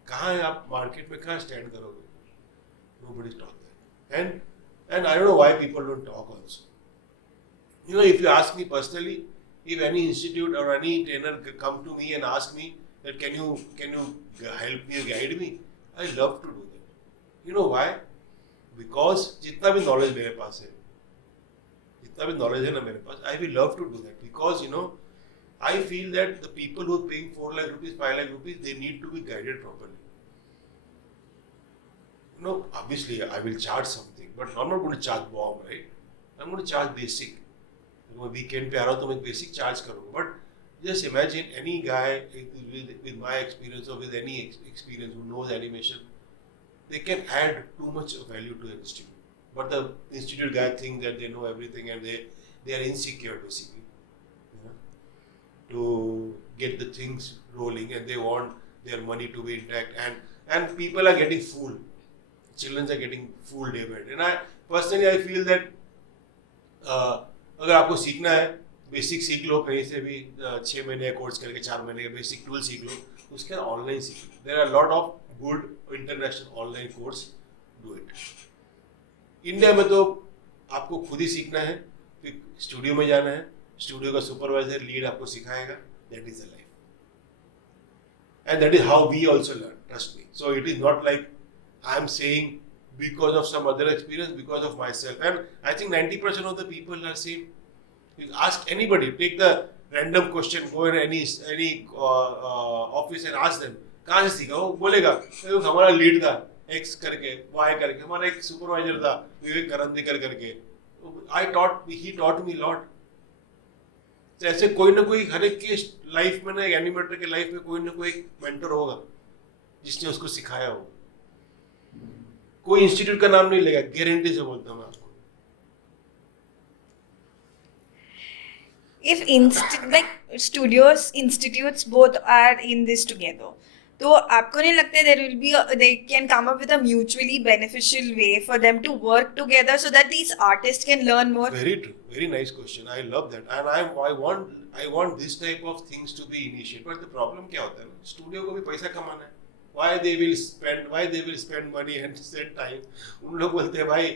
कहाँ है आप मार्केट में कहाँ स्टैंड करोगे? Nobody talk that. And I don't know why people don't talk also. You know, if you ask me personally, if any institute or any trainer come to me and ask me that can you help me or guide me, I love to do that. You know why? Because जितना भी knowledge मेरे पास है, जितना भी knowledge है ना मेरे पास, I will love to do that because I feel that the people who are paying 4 lakh rupees, 5 lakh rupees, they need to be guided properly. Obviously I will charge something, but I'm not going to charge bomb, right? I'm going to charge basic. मैं weekend पे आ रहा हूँ तो मैं basic charge करूँगा. But just imagine any guy with my experience or with any experience who knows animation, they can add too much value to an institute. But the institute guy thinks that they know everything and they are insecure basically. To get the things rolling and they want their money to be intact and people are getting fooled. Children are getting fooled day by day. And I personally feel that अगर आपको सीखना है basic सीख लो कहीं से भी 6 महीने का कोर्स करके 4 महीने का बेसिक टूल सीख लो. उसके बाद ऑनलाइन सीख लो. There are lot of good international online course. Do it. India में तो आपको खुद ही सीखना है. फिर स्टूडियो में जाना है, स्टूडियो का सुपरवाइजर लीड आपको सिखाएगा. That is the life and that is how we also learn. Trust me. So it is not like I am saying because of some other experience, because of myself. And I think 90% of the people are same. You ask anybody, take the random question, go in any office and ask them, कहाँ से सीखा? वो बोलेगा हमारा lead था X करके, Y करके, हमारा एक सुपरवाइजर था विवेक करंदीकर करके. He taught me a lot. तो ऐसे कोई ना कोई हर एक के लाइफ में ना, एनिमेटर के लाइफ में कोई ना कोई एक मेंटर होगा जिसने उसको सिखाया हो. कोई इंस्टीट्यूट का नाम नहीं लेगा, गारंटी से बोलता हूँ मैं आपको. If studios, institutes both are in this together, तो आपको नहीं लगता they can come up with a mutually beneficial way for them to work together so that these artists can learn more? Very true. Very nice question. I love that. And I want this type of things to be initiated. But the problem क्या होता है ना, studio को भी पैसा कमाना है. Why they will spend money and spend time. उन लोग बोलते हैं भाई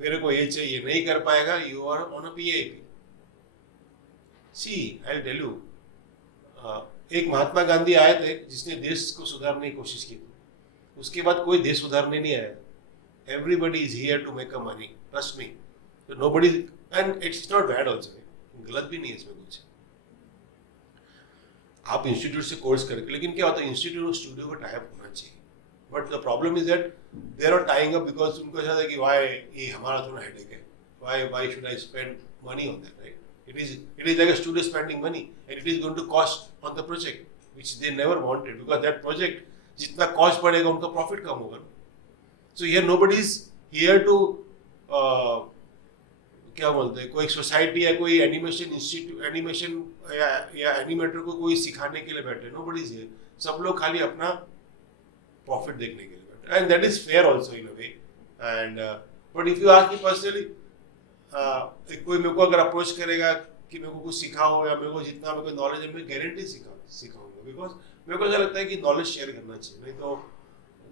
मेरे को ये चाहिए, नहीं कर पाएगा, you are on a PIP. See, I'll tell you, एक महात्मा गांधी आए थे जिसने देश को सुधारने की कोशिश की थी. उसके बाद कोई देश सुधारने नहीं आया. Everybody is here to make a money. Trust me. So nobody, and it's not bad also. गलत भी नहीं है इसमें कुछ. आप इंस्टीट्यूट से कोर्स करके, लेकिन क्या होता है इंस्टीट्यूट और स्टूडियो का टाइप होना चाहिए. But the problem is that they are not tying up because उनको ऐसा है कि वाई ये हमारा थोड़ा हेडेक है. Why should I spend money on that, right? It is like a studio spending money and it is going to cost on the project which they never wanted, because that project जितना cost पड़ेगा उनका profit कम होगा. So here nobody is here to क्या बोलते हैं, कोई society या कोई एनिमेशन इंस्टीट्यूट, एनिमेशन या एनिमेटर को कोई सिखाने के लिए बैठे. Nobody is here. सब लोग खाली अपना प्रॉफिट देखने के लिए बैठे. And that is fair also in a way. And but if you ask me personally, कोई मेरे को अगर अप्रोच करेगा कि मेरे को कुछ सिखाओ या मेरे को जितना मेरे को नॉलेज है, मैं गारंटी सिखाऊंगा. बिकॉज मेरे को ऐसा लगता है कि नॉलेज शेयर करना चाहिए. नहीं तो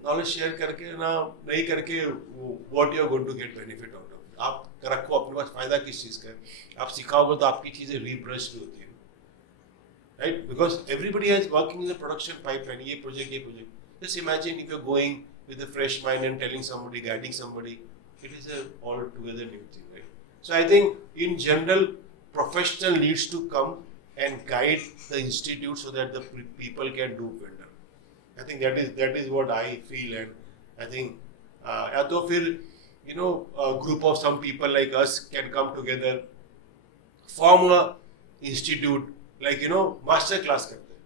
नॉलेज शेयर करके ना नहीं करके what you are going to get benefit out of. आप रखो अपने पास, फायदा किस चीज़ का है? आप सिखाओगे तो आपकी चीज़ें रीब्रश भी होती है, right? Because everybody is working in the production pipeline. ये project. Just imagine if you're going with a fresh mind and telling somebody, guiding somebody, it is a altogether new thing, right? So I think in general, professional needs to come and guide the institute so that the people can do better. I think that is what I feel, and I think या तो फिर a group of some people like us can come together, form a institute, like master class करते हैं.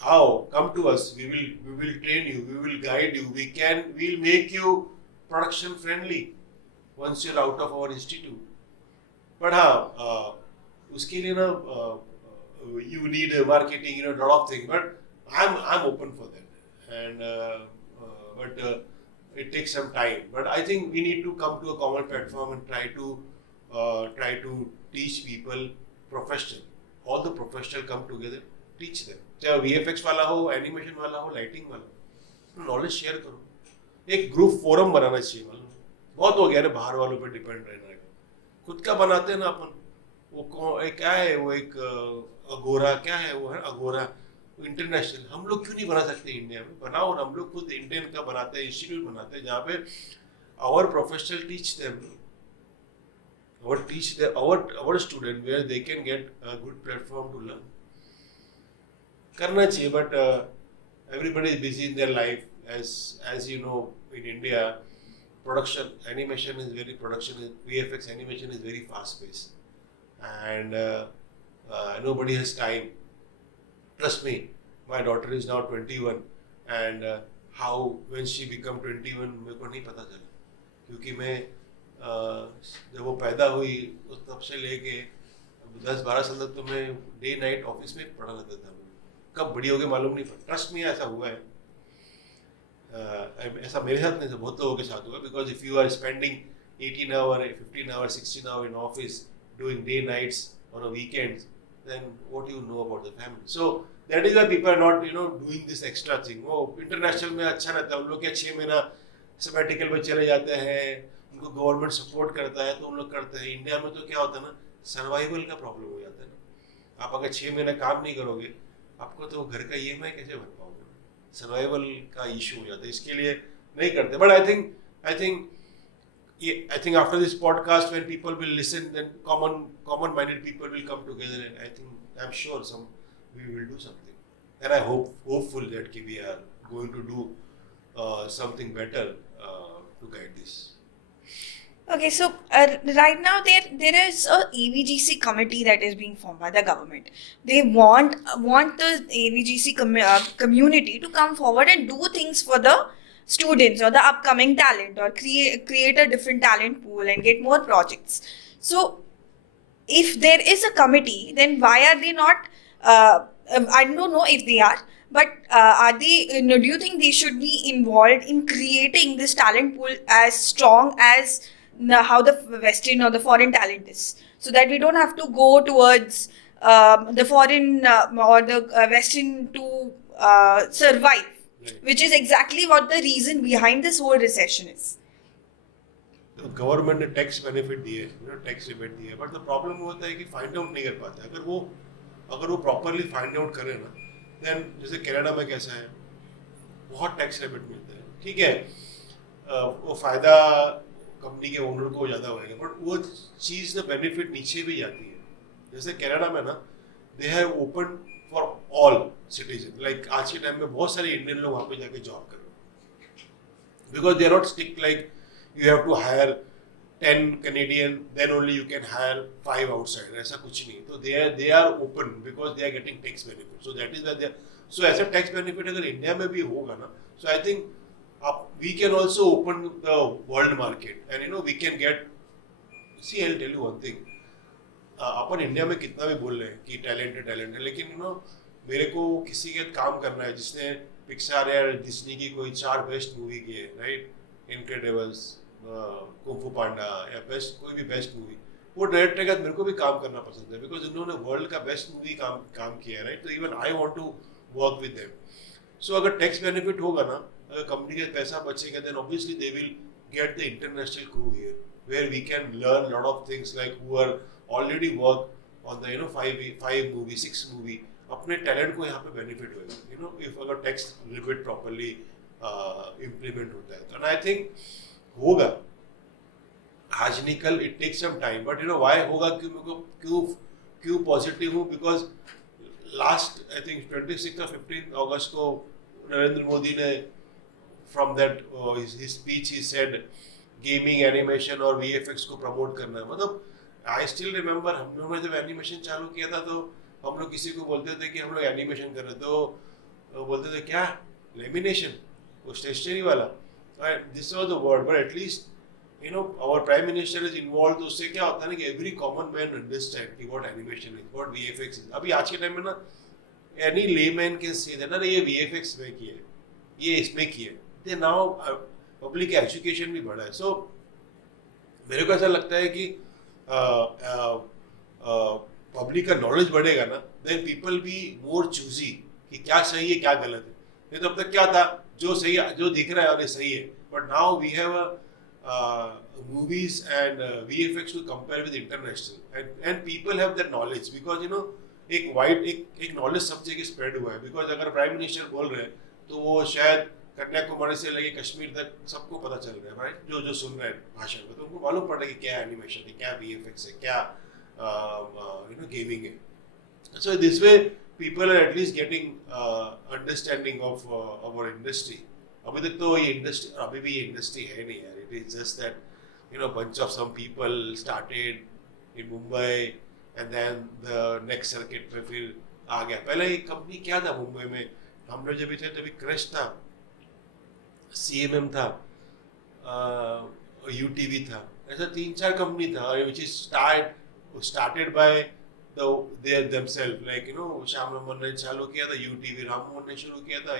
How? Come to us. We will train you. We will guide you. We'll make you production friendly once you're out of our institute. But उसके लिए ना you need marketing, a lot of things. But I'm open for that, and but it takes some time. But I think we need to come to a common platform and try to teach people professional. All the professional come together, teach them. चाहे VFX वाला हो, animation वाला हो, lighting वाला हो, knowledge share करो. एक group forum बनाना चाहिए. मालूम बहुत हो गया, बाहर वालों पे डिपेंड रहना है. खुद का बनाते हैं ना अपन. वो क्या है, वो एक अगोरा, क्या है वो, है अगोरा इंटरनेशनल. हम लोग क्यों नहीं बना सकते इंडिया में? बनाओ ना. हम लोग खुद इंडियन का बनाते हैं, इंस्टीट्यूट बनाते हैं जहाँ पे our professional teach them, our student where they can get a good platform to learn. करना चाहिए, but everybody is busy in their life. As you know, in India, VFX animation is very fast paced, and nobody has time. Trust me, my daughter is now 21, and how when she become 21 मेरे को नहीं पता चला, क्योंकि मैं जब वो पैदा हुई तब से लेके 10-12 साल तक तो मैं डे नाइट ऑफिस में पढ़ा रहता था. कब बड़ी हो गई मालूम नहीं पड़ा. ट्रस्ट मी, ऐसा हुआ है. ऐसा मेरे साथ नहीं, बहुत लोगों के साथ हुआ. Because if you are spending 18 hours, 15 hours, 16 hours in office doing day nights on a weekends, then what do you know about the family? So that is why people are not doing this extra thing. वो international में अच्छा रहता है. उन लोग क्या 6 महीना sabbatical में चले जाते हैं, उनको गवर्नमेंट सपोर्ट करता है तो उन लोग करते हैं. इंडिया में तो क्या होता है ना, सर्वाइवल का प्रॉब्लम हो जाता है ना. आप अगर 6 महीना काम नहीं करोगे, आपको तो घर का EMI कैसे भर पाओगे? सर्वाइवल का इशू हो जाता है. इसके लिए नहीं करते. But I think after this podcast, when people will listen, then common-minded people will come together, and I'm sure we will do something. And I hopeful that we are going to do something better to guide this. Okay, so right now there is a AVGC committee that is being formed by the government. They want the AVGC community to come forward and do things for the students or the upcoming talent, or create a different talent pool and get more projects. So if there is a committee, then why are they not? I don't know if they are, but are they? Do you think they should be involved in creating this talent pool as strong as how the Western or the foreign talent is, so that we don't have to go towards the foreign or the Western to survive, Right. which is exactly what the reason behind this whole recession is. तो government ने tax benefit दिए, tax rebate दिए, but the problem होता है कि find out नहीं कर पाते. अगर वो प्रॉपरली फाइंड आउट करें ना, देन जैसे कनाडा में कैसा है, बहुत टैक्स रिबेट मिलता है. ठीक है, वो फायदा कंपनी के ओनर को ज़्यादा होएगा, बट वो चीज़ ना बेनिफिट नीचे भी जाती है. जैसे कनाडा में ना, they have open for all citizen. Like आज के टाइम में बहुत सारे इंडियन लोग वहाँ पे जाके जॉब कर रहे हैं, because they are not stick like you have to hire 10 Canadian, then only you can hire 5 outside. ऐसा कुछ नहीं. तो they are open because they are getting tax benefit. So that is why they are. So ऐसा tax benefit अगर India में भी होगा ना, so I think we can also open the world market, and we can get. See, I'll tell you one thing. Upon India में कितना भी बोल रहे हैं कि टैलेंट है, लेकिन मेरे को किसी के काम करना है जिसने पिक्सार या डिज्नी की कोई 4 बेस्ट मूवी की है, राइट? इनक्रेडिबल्स, कुंफू पांडा, या कोई भी बेस्ट मूवी, वो डायरेक्टर का मेरे को भी काम करना पसंद है, बिकॉज उन्होंने वर्ल्ड का बेस्ट मूवी काम किया है, राइट? तो even I want to work with them. So अगर टैक्स बेनिफिट होगा ना, अगर कंपनी का पैसा बचेगा, then obviously they will get the international crew here. where we can learn a lot of things, like who are already work on the five movie, 6 movie, अपने talent को यहाँ पे बेनिफिट होएगा, if अगर text repeat properly implement होता है तो, and I think होगा आज नहीं कल, it takes some time, but why होगा, क्यों पॉजिटिव हूँ, बिकॉज लास्ट आई थिंक 26 और 15 अगस्त को नरेंद्र मोदी ने from that his speech he said gaming, animation और VFX को प्रमोट करना है. मतलब आई स्टिल रिमेम्बर हम लोगों ने जब एनिमेशन चालू किया था तो हम लोग किसी को बोलते थे कि हम लोग एनिमेशन कर रहे थे, तो बोलते थे क्या लेमिनेशन, वो स्टेशनरी वाला, this was the word, but at least our prime minister is involved, तो उससे क्या होता है ना कि every common man understand कि what animation is, what VFX is. अभी आज के टाइम में ना any layman can say that ना ये VFX में किया है, ये इसमें किया है, they now public education भी बढ़ा है. So मेरे को ऐसा लगता है कि पब्लिक का नॉलेज बढ़ेगा ना, then people be more choosy कि क्या सही है क्या गलत है. नहीं तो अब तक क्या था, जो सही जो दिख रहा है और ये सही है, but now we have movies and VFX to compare with international, and people have that knowledge because एक knowledge सब जगह स्प्रेड हुआ है. बिकॉज अगर प्राइम मिनिस्टर बोल रहे हैं तो वो शायद कन्याकुमारी से लेके कश्मीर तक सबको पता चल रहा है, राइट, जो सुन रहे हैं भाषण में, तो उनको मालूम पड़ रहा है कि क्या एनिमेशन है, क्या VFX है, क्या गेमिंग है. So this way people are at least getting understanding of our industry. अभी तक तो ये इंडस्ट्री, अभी भी ये इंडस्ट्री है नहीं यार. It is just that bunch of some people started in Mumbai and then the next circuit पे फिर आ गया. पहले एक कंपनी क्या था मुंबई में, हम लोग जब थे तभी क्रश था, CMM था, UTV था, ऐसा 3-4 कंपनी था which is started by they themselves, like Shyam Raman ने चालू किया था, UTV राम मोहन ने शुरू किया था,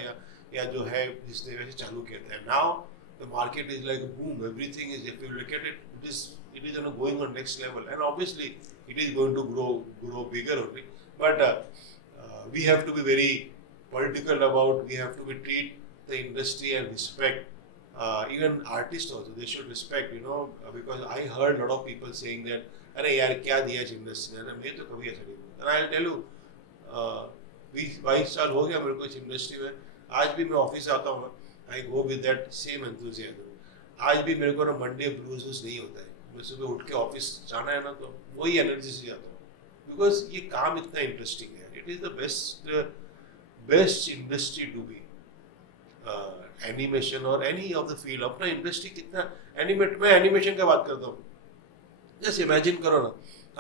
या जो है जिसने वैसे चालू किया था. Now the market is like boom, everything is, if you look at it, it is going on next level, and obviously it is going to grow bigger only, but we have to be very political about, we have to treat the industry and respect even artists also, they should respect, because I heard a lot of people saying that अरे यार क्या दिया इस industry ने, मैं तो कभी ऐसा नहीं बोलता. and I'll tell you 20-22 साल हो गया मेरे को इस इंडस्ट्री में. आज भी मैं ऑफिस आता हूँ, I go with that same enthusiasm. आज भी मेरे को ना मंडे ब्लूज नहीं होता है, मैं सुबह उठ के ऑफिस जाना है ना तो वही एनर्जी से जाता हूँ, बिकॉज ये काम इतना इंटरेस्टिंग है. It is the best industry to be. Animation और एनी ऑफ द फील्ड, अपना इंडस्ट्री कितना मैं एनिमेशन का बात करता हूँ. जस्ट इमेजिन करो ना,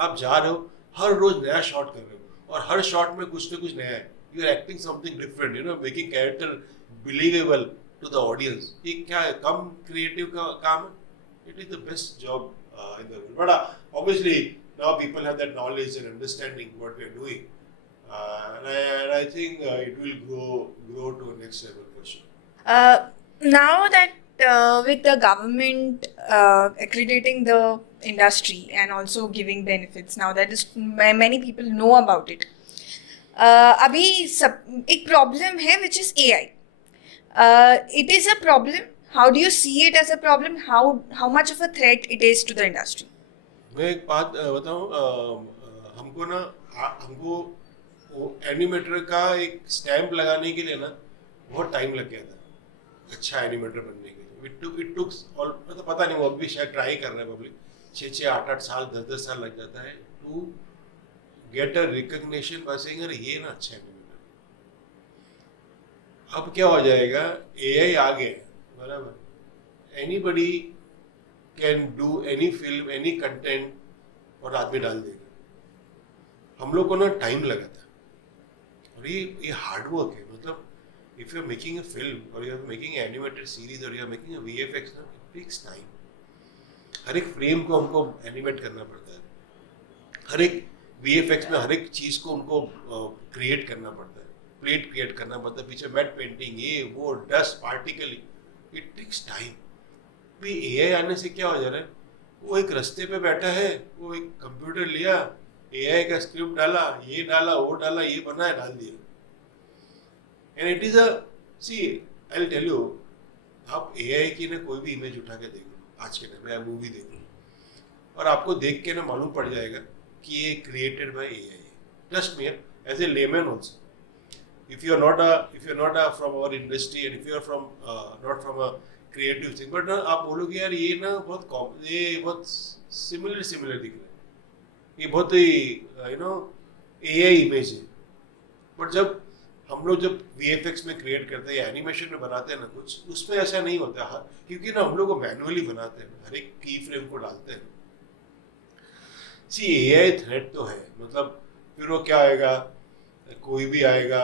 आप जा रहे हो, हर रोज नया शॉट कर रहे हो और हर शॉट में कुछ ना कुछ नया है. You are acting something different, making character believable to the audience. ये क्या है, कम क्रिएटिव का काम है. It is the best job in the world. But obviously now people have that knowledge and understanding what we are doing, and I think it will grow to a next level for sure. Now that with the government accrediting the industry and also giving benefits, now that is many people know about it. अभी एक problem है which is AI. It is a problem. How do you see it as a problem? How much of a threat it is to the industry? मैं एक बात बताऊं, हमको animator का एक स्टैम्प लगाने के लिए ना बहुत टाइम लग गया था, अच्छा एनिमेटर बनने के लिए. इट टुक मतलब पता नहीं, वो अभी शायद ट्राई कर रहे हैं पब्लिक, 6-6, 8-8 साल, 10-10 साल लग जाता है to get a recognition by saying अरे ये ना अच्छा एनिमेटर. अब क्या हो जाएगा, AI आ गया, बराबर, anybody can do any film, any content और आदमी डाल देगा. हम लोग को ना टाइम लगा था, और ये हार्ड वर्क है. मतलब if you are making a film or you are making an animated series or you are making a VFX, ना, it takes time. हर एक फ्रेम को हमको एनिमेट करना पड़ता है, हर एक VFX में हर एक चीज़ को उनको क्रिएट करना पड़ता है, प्लेट क्रिएट करना पड़ता है, पीछे मैट पेंटिंग, ये वो, dust particle, it takes time. भी AI आने से क्या हो जा रहा है, वो एक रास्ते पे बैठा है, वो एक कंप्यूटर लिया, AI का स्क्रिप्ट डाला, ये डाला, वो डाला, ये बनाया, डाल दिया. And it is I'll tell you, आप AI की ना कोई भी इमेज उठा के देखो आज के टाइम में, मूवी देखो, और आपको देख के ना मालूम पड़ जाएगा कि ये क्रिएटेड बाय एआई है. Trust me, as a layman also, if you are not from our industry and if you are from not from a creative thing, but आप बोलोगे यार ये ना ये बहुत सिमिलर दिख रहा है, ये बहुत ही एआई इमेज है. बट जब हम लोग जब VFX में क्रिएट करते हैं या एनिमेशन में बनाते हैं ना कुछ, उसमें ऐसा नहीं होता. क्योंकि ना हम लोग को मैनुअली बनाते हैं, हर एक की फ्रेम को डालते हैं. सी एआई थ्रेट तो है, मतलब फिर वो क्या आएगा, कोई भी आएगा,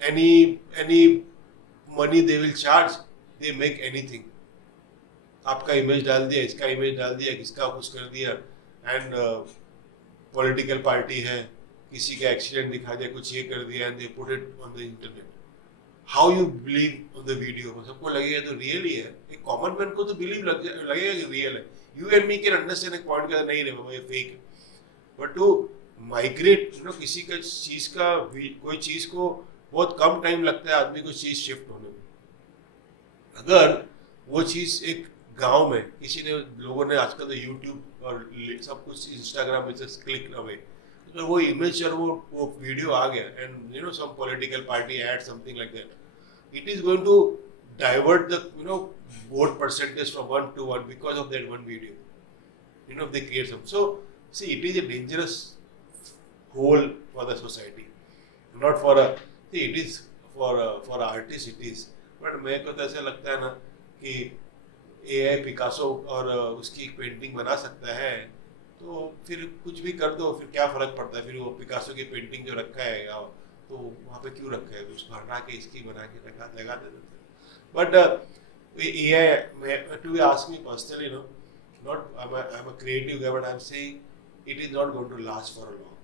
any money they will charge, they make anything. आपका इमेज डाल दिया, इसका इमेज डाल दिया, किसका कुछ कर दिया, एंड पॉलिटिकल पार्टी है, किसी का एक्सीडेंट दिखा दिया, कुछ ये कर दिया, and they put it on the internet. How you believe on the video? सबको लगेगा तो रियल ही है. एक कॉमन मैन को तो बिलीव लगेगा कि रियल है. You and me can understand एक पॉइंट का, नहीं रे बाबा ये फेक है. बट टू माइग्रेट किसी का चीज का, कोई चीज को बहुत कम टाइम लगता है आदमी को चीज शिफ्ट होने में. अगर वो चीज एक गांव में किसी ने, लोगों ने आजकल तो यूट्यूब और सब कुछ इंस्टाग्राम में से क्लिक अवे, तो वो इमेज और वो वीडियो आ गया, and some political party ad something like that, it is going to divert the vote percentage from 1 to 1 because of that one video. They create some. So see, it is a dangerous hole for the society, not for a, see, it is for artists it is. But मेरे को तो ऐसा लगता है ना कि AI Picasso और उसकी पेंटिंग बना सकता है, तो फिर कुछ भी कर दो, फिर क्या फर्क पड़ता है. फिर वो पिकासो की पेंटिंग जो रखा है तो वहाँ पे क्यों रखा है, उसको हटा के इसकी बना के लगा देते. But AI, to ask me personally, not I'm a creative guy, but I'm saying it is not going to last for a long.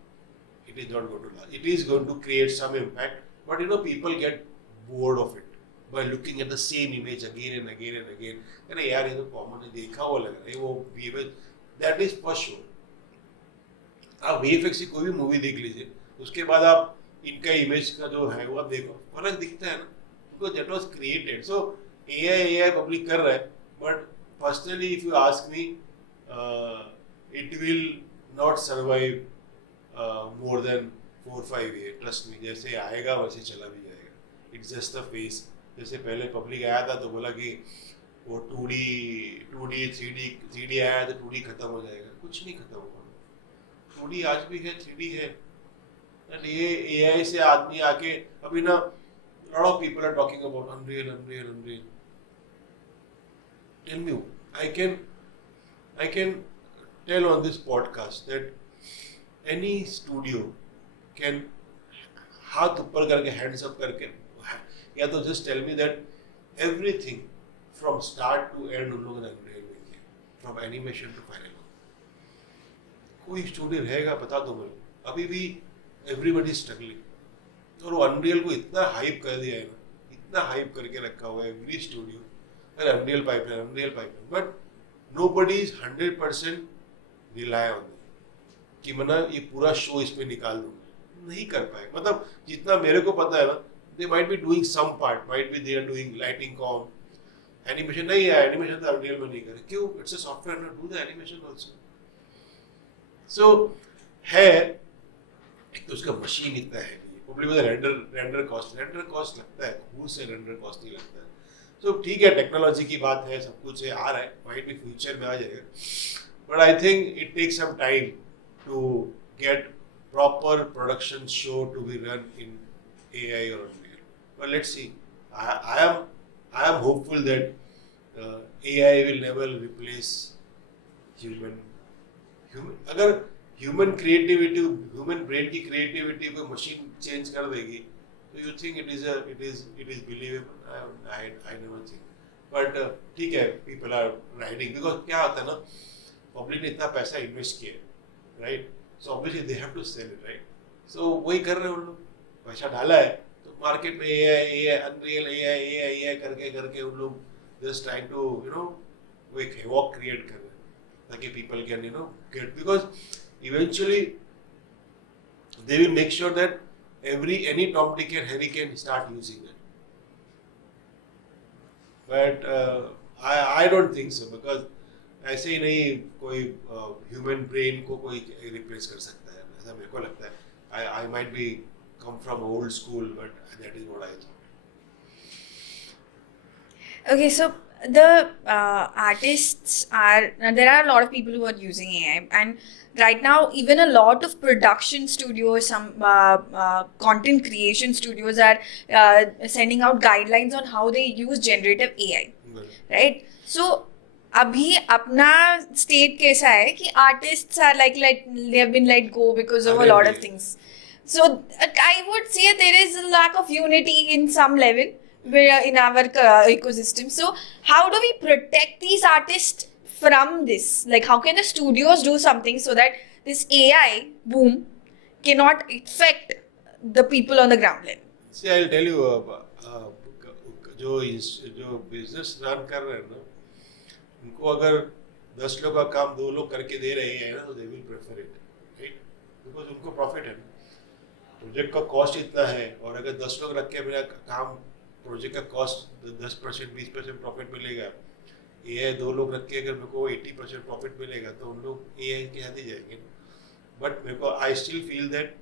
It is not going to last. It is going to create some impact, but people get bored of it by looking at the same image again and again and again. And यार ये तो common है, देखा हुआ लग रहा है, वो VFX, that is for sure. आप VFX की कोई भी मूवी देख लीजिए, उसके बाद आप इनका इमेज का जो है वो आप देखो, फर्क दिखता है ना. Because that was created. So AI public कर रहा है, but personally if you ask me, it will not survive more than 4-5 years. Trust me, जैसे आएगा वैसे चला भी जाएगा. It's just a phase. जैसे पहले पब्लिक आया था तो बोला कि वो 2D 3D आया तो 2D खत्म हो जाएगा. कुछ नहीं खत्म होगा. 2D आज भी है, 3D है. And ये AI से आदमी आके अभी ना, a lot of people are talking about Unreal. Tell me, I can tell on this podcast that any studio can हाथ ऊपर करके, hands up करके, या तो just tell me that everything from start to end उन लोगों ने Unreal में किया, from animation to final. कोई स्टूडियो रहेगा बता दो मुझे. अभी भी everybody is struggling. और वो अनरियल को इतना हाइप कर दिया है ना, इतना हाइप करके रखा हुआ है एवरी स्टूडियो, अरे unreal pipeline. But nobody is 100% rely on that कि मना ये पूरा शो इसमें निकाल दूंगा. नहीं कर पाए. मतलब जितना मेरे को पता है ना, they might be doing some part, might be they are doing lighting, com, animation नहीं है. एनिमेशन तो अनरियल में नहीं करे. क्यों? It's a software to do the animation also. So है, एक तो उसका मशीन इतना है, रेंडर कॉस्ट लगता है, खुद से रेंडर कॉस्ट नहीं लगता है. तो ठीक है, टेक्नोलॉजी की बात है, सब कुछ है, आ रहा है, माइट भी फ्यूचर में आ जाएगा. But I think it takes some time to get proper production show to be run in AI or Unreal. But let's see. I am hopeful that AI will never replace human. अगर human creativity, human brain की creativity को machine change कर देगी, तो you think it is believable? I never think. But ठीक है, people are riding, because क्या होता है ना, पब्लिक ने इतना पैसा इन्वेस्ट किया, right? So obviously they have to sell it, right? So वही कर रहे हैं उन लोग, पैसा डाला है तो मार्केट में AI अनरियल AI करके उन लोग जस्ट ट्राइंग टू वो एक हेवॉक क्रिएट कर रहे हैं ताकि people can get, because eventually they will make sure that any Tom, Dick and Harry can start using it. But I don't think so, because ऐसे ही नहीं कोई ह्यूमन ब्रेन को कोई रिप्लेस कर सकता है, ऐसा मेरे को लगता है. I might be come from old school, but that is what I thought. Okay, so the artists are there are a lot of people who are using AI, and right now even a lot of production studios, some content creation studios are sending out guidelines on how they use generative AI, Well, right? So अभी अपना state कैसा है कि artists are like they have been let go because of a lot of things. So I would say there is a lack of unity in some level in our ecosystem. So how do we protect these artists from this? Like, how can the studios do something so that this AI boom cannot affect the people on the ground level? see, I'll tell you, जो business run कर रहे हैं ना, उनको अगर 10 लोग का काम 2 लोग करके दे रहे हैं ना, तो they will prefer it, right? Because उनको प्रॉफिट है. प्रोजेक्ट का कॉस्ट इतना है, और अगर 10 लोग रख के मेरा काम, प्रोजेक्ट का कॉस्ट 10% 20% प्रॉफिट मिलेगा, AI 2 लोग रख के अगर मेरे को 80% प्रॉफिट मिलेगा, तो उन लोग AI के साथ ही जाएंगे. बट मेरे को I still feel that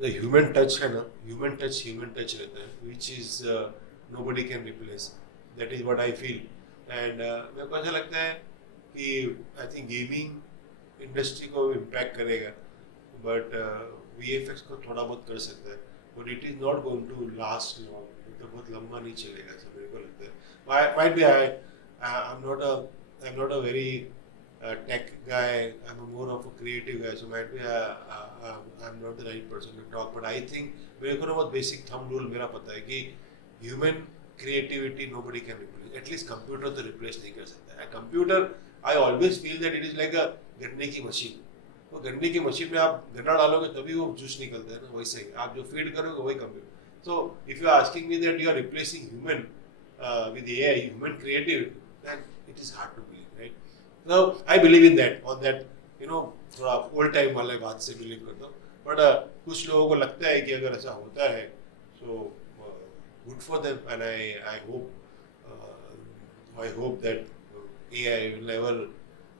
the human touch है ना, ह्यूमन टच रहता है, which is nobody can replace. That is what I feel. And मेरे को ऐसा लगता है कि आई थिंक गेमिंग इंडस्ट्री को इम्पैक्ट करेगा, बट VFX को थोड़ा बहुत कर सकता है, but it is not going to last long. तो बहुत लंबा नहीं चलेगा, ऐसा मेरे को लगता है. Might be I am not a very tech guy. I'm more of a creative guy, so might be I'm not the right person to talk. But I think मेरे को ना बहुत basic thumb rule मेरा पता है कि human creativity nobody can replace. At least computer तो replace नहीं कर सकता है. Computer, I always feel that it is like a गन्ने की मशीन. वो गन्ने की मशीन में आप गन्ना डालोगे तभी वो जूस निकलता है ना, वैसे ही आप जो फीड करोगे वही computer. So if you are asking me that you are replacing human with AI, human creativity, then it is hard to believe, right? So I believe in that, on that, थोड़ा old time वाले बात से believe करता हूँ. But कुछ लोगों को लगता है कि अगर ऐसा होता है, so good for them, and I hope that AI will never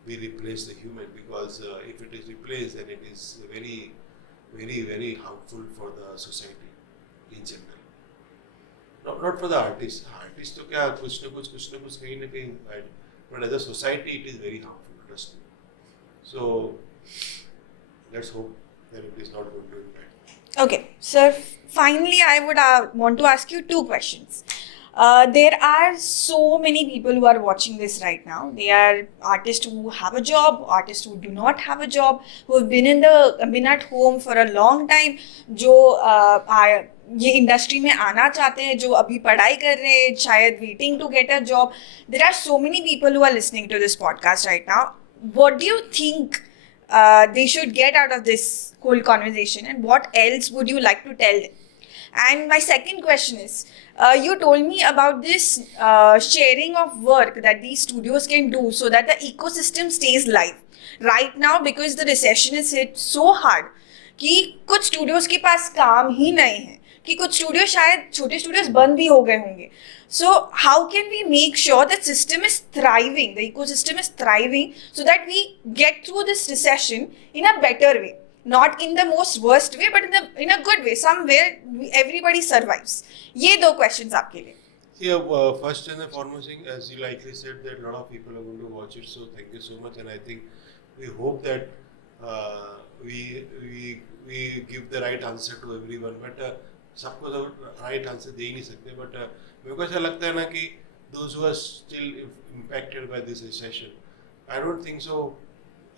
be replace the human, because if it is replaced, then it is very, very, very harmful for the society in general. Not for the artists. Artists तो क्या कुछ न कुछ कहीं ना कहीं, but as a society it is very harmful, trust me. So let's hope that it is not going to impact. Okay, sir, finally I would want to ask you two questions. There are so many people who are watching this right now. They are artists who have a job, artists who do not have a job, who have been at home for a long time, जो ये industry में आना चाहते हैं, जो अभी पढ़ाई कर रहे हैं, शायद waiting to get a job. There are so many people who are listening to this podcast right now. What do you think they should get out of this whole conversation, and what else would you like to tell them? And my second question is, you told me about this sharing of work that these studios can do so that the ecosystem stays live right now, because the recession is hit so hard कि कुछ studios के पास काम ही नहीं है, कि कुछ studio शायद छोटे स्टूडियोज बंद भी हो गए होंगे. So how can we make sure that system is thriving, the ecosystem is thriving, so that we get through this recession in a better way, not in the most worst way, but in a good way, somewhere everybody survives. ये दो questions आपके लिए. Yeah, first and foremost thing, as you likely said, that a lot of people are going to watch it, so thank you so much, and I think we hope that we give the right answer to everyone, but सबको तो right answer दे ही नहीं सकते. But मेरे को ऐसा लगता है ना कि those who are still impacted by this recession, I don't think so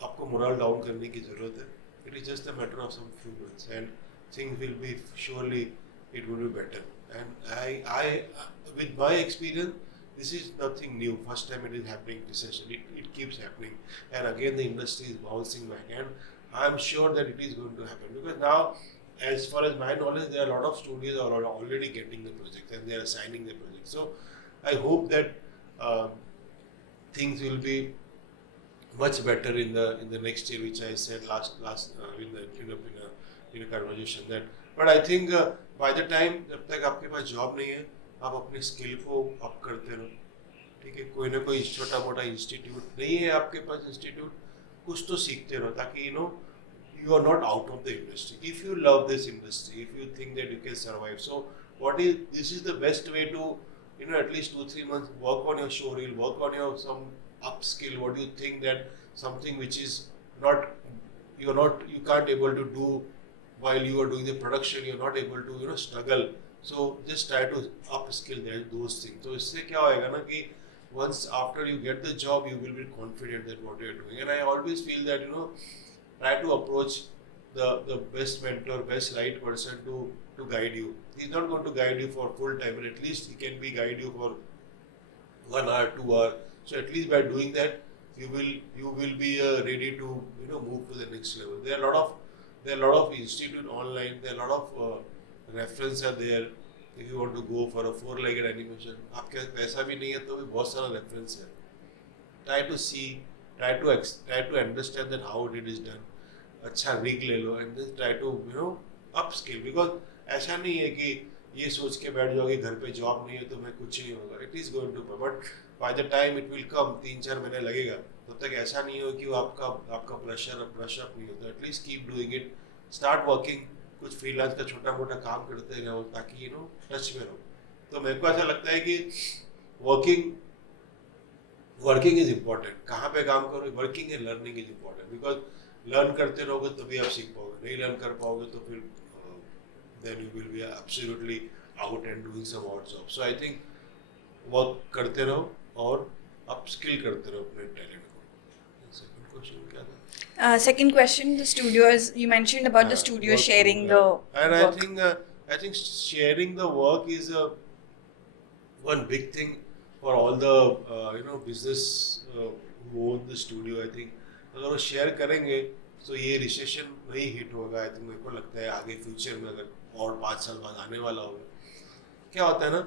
आपको मोरल डाउन करने की ज़रूरत है. It is just a matter of some few months, and things will be surely it will be better. And I with my experience, this is nothing new. First time it is happening, recession. It keeps happening, and again the industry is bouncing back, and I'm sure that it is going to happen, because now, as far as my knowledge, there are a lot of studios are already getting the projects and they are assigning the projects. So I hope that things will be much better in the next year, which I said last in a conversation. That, but I think by the time जब तक आपके पास job नहीं है, आप अपने skill को up करते रहो, ठीक है, कोई ना कोई छोटा मोटा इंस्टीट्यूट नहीं है आपके पास इंस्टीट्यूट, कुछ तो सीखते रहो ताकि you are not out of the industry. If you love this industry, if you think that you can survive, so this is the best way to at least 2-3 months work on your show reel, work on your some upskill. What do you think that something which is not you can't able to do while you are doing the production, you're not able to struggle. So just try to upskill those things. So इससे क्या होएगा ना कि once after you get the job, you will be confident that what you're doing. And I always feel that try to approach the best mentor, best right person to guide you. He's not going to guide you for full time, but at least he can guide you for 1 hour, 2 hour. So at least by doing that, you will be ready to move to the next level. There are a lot of institute online. There are a lot of reference are there. If you want to go for a 4-legged animation, आपके पैसा भी नहीं है तो भी बहुत सारा reference है. Try to see, try to understand that how it is done. अच्छा rig ले लो and then try to upskill, because ऐसा नहीं है कि ये सोच के बैठ जाओगे घर पे जॉब नहीं है तो मैं कुछ नहीं होगा. It is going to, but by the time it will come 3-4 महीने लगेगा, तब तक ऐसा नहीं हो कि वो आपका ब्रश अप नहीं होता. At least keep doing it, start working, कुछ फ्रीलांस का छोटा मोटा काम करते रहो ताकि टच में रहो. तो मेरे को ऐसा लगता है कि वर्किंग इज इम्पोर्टेंट. कहाँ पे काम करो, working and learning is important, because learn करते रहोगे तभी आप सीख पाओगे. नहीं लर्न कर पाओगे तो फिर then you will be absolutely out and doing some odd job. So I think work करते रहो और अपस्किल करते रहो अपने टैलेंट को. सेकंड क्वेश्चन क्या था? Second question, the studios. You mentioned about the studio sharing the and work. I think sharing the work is one big thing for all the business who own the studio. I think अगर वो share करेंगे तो ये recession नहीं hit होगा. I think मेरे को लगता है आगे फ्यूचर में अगर और 5 साल बाद आने वाला होगा. क्या होता है ना,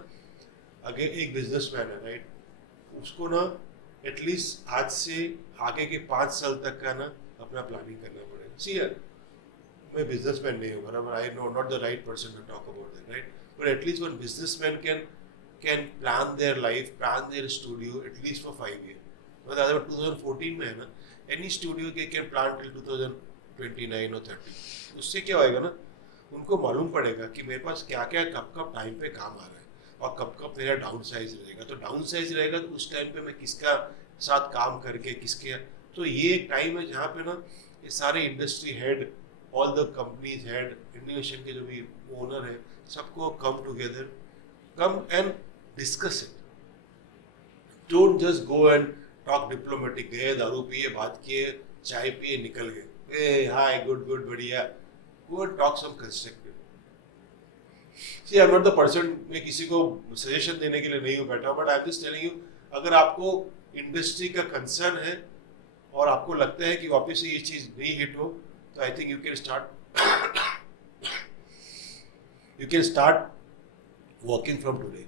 आगे एक बिजनेसमैन है राइट, उसको ना एटलीस्ट आज से आगे के 5 साल तक का ना अपना प्लानिंग करना पड़ेगा. सी यार, मैं बिजनेसमैन नहीं हूँ बराबर, I know not the right person to talk about that right, but at least one businessman can plan their life, plan their studio at least for 5 years. मतलब अगर 2014 में है ना, any studio can plan till 2029 और 30. उससे क्या होएगा ना, उनको मालूम पड़ेगा कि मेरे पास क्या क्या कब कब टाइम पे काम आ रहा है और कब कब मेरा डाउन साइज रहेगा. तो डाउन साइज रहेगा तो उस टाइम पे मैं किसका साथ काम करके किसके, तो ये एक टाइम है जहाँ पे ना ये सारे industry head, all the companies head, innovation के जो भी ओनर है, सबको come together, come and discuss it. Don't just go and talk diplomatic, गए दारू पिए, बात किए, चाय पिए, निकल गए, ए हाय गुड बढ़िया. Go and talk some constructive. See I am not the person, मैं किसी को सजेशन देने के लिए नहीं हूँ बैठा, but I am just telling you, अगर आपको इंडस्ट्री का कंसर्न है और आपको लगता है कि वापस से ये चीज नहीं हिट हो, तो I think you can start working from today.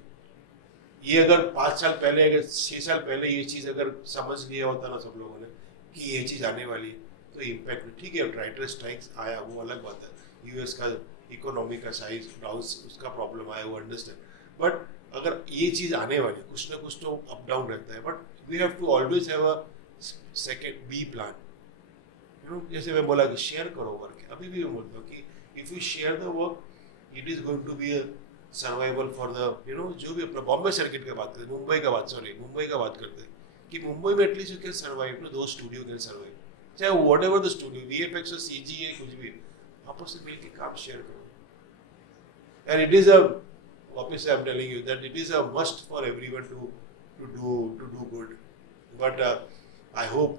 ये अगर 5 साल पहले, अगर 6 साल पहले ये चीज अगर समझ लिया होता ना सब लोगों ने कि ये चीज आने वाली है, तो इम्पैक्ट ठीक है. राइटर स्ट्राइक्स आया वो अलग बात है, यूएस का इकोनॉमी का साइज डाउन, उसका प्रॉब्लम आया वो अंडरस्टैंड, बट अगर ये चीज आने वाली, कुछ ना कुछ तो अप डाउन रहता है, but we have to always have a second B plan. जैसे मैं बोला कि शेयर करो वर्क, अभी भी मैं बोलता हूँ कि if you share the work, it is going to be a survival for the जो भी अपना बॉम्बे सर्किट का बात करते हैं, मुंबई का बात करते हैं कि मुंबई में एटलीस्ट यू कैन सर्वाइव, दो स्टूडियो कैन सर्वाइव, चाहे what ever the studio, VFX और CG है, कुछ भी आपस में मिलकर काम शेयर करो. एंड इट इज अ, वापस I am telling you that it is a must for everyone to do good. But I hope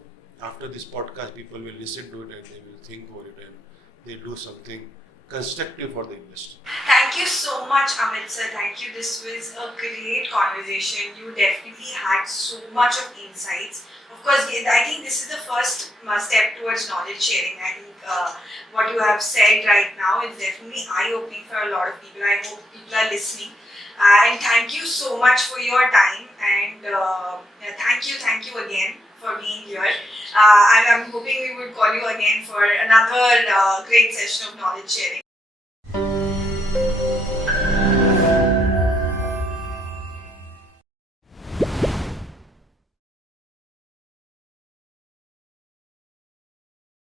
after this podcast people will listen to it and they will think about it and they'll do something constructive for the industry. Thank you so much, Amit sir. Thank you. This was a great conversation. You definitely had so much of insights. Of course, I think this is the first step towards knowledge sharing. I think what you have said right now is definitely eye-opening for a lot of people. I hope people are listening. And thank you so much for your time. And thank you again for being here. I'm hoping we would call you again for another great session of knowledge sharing.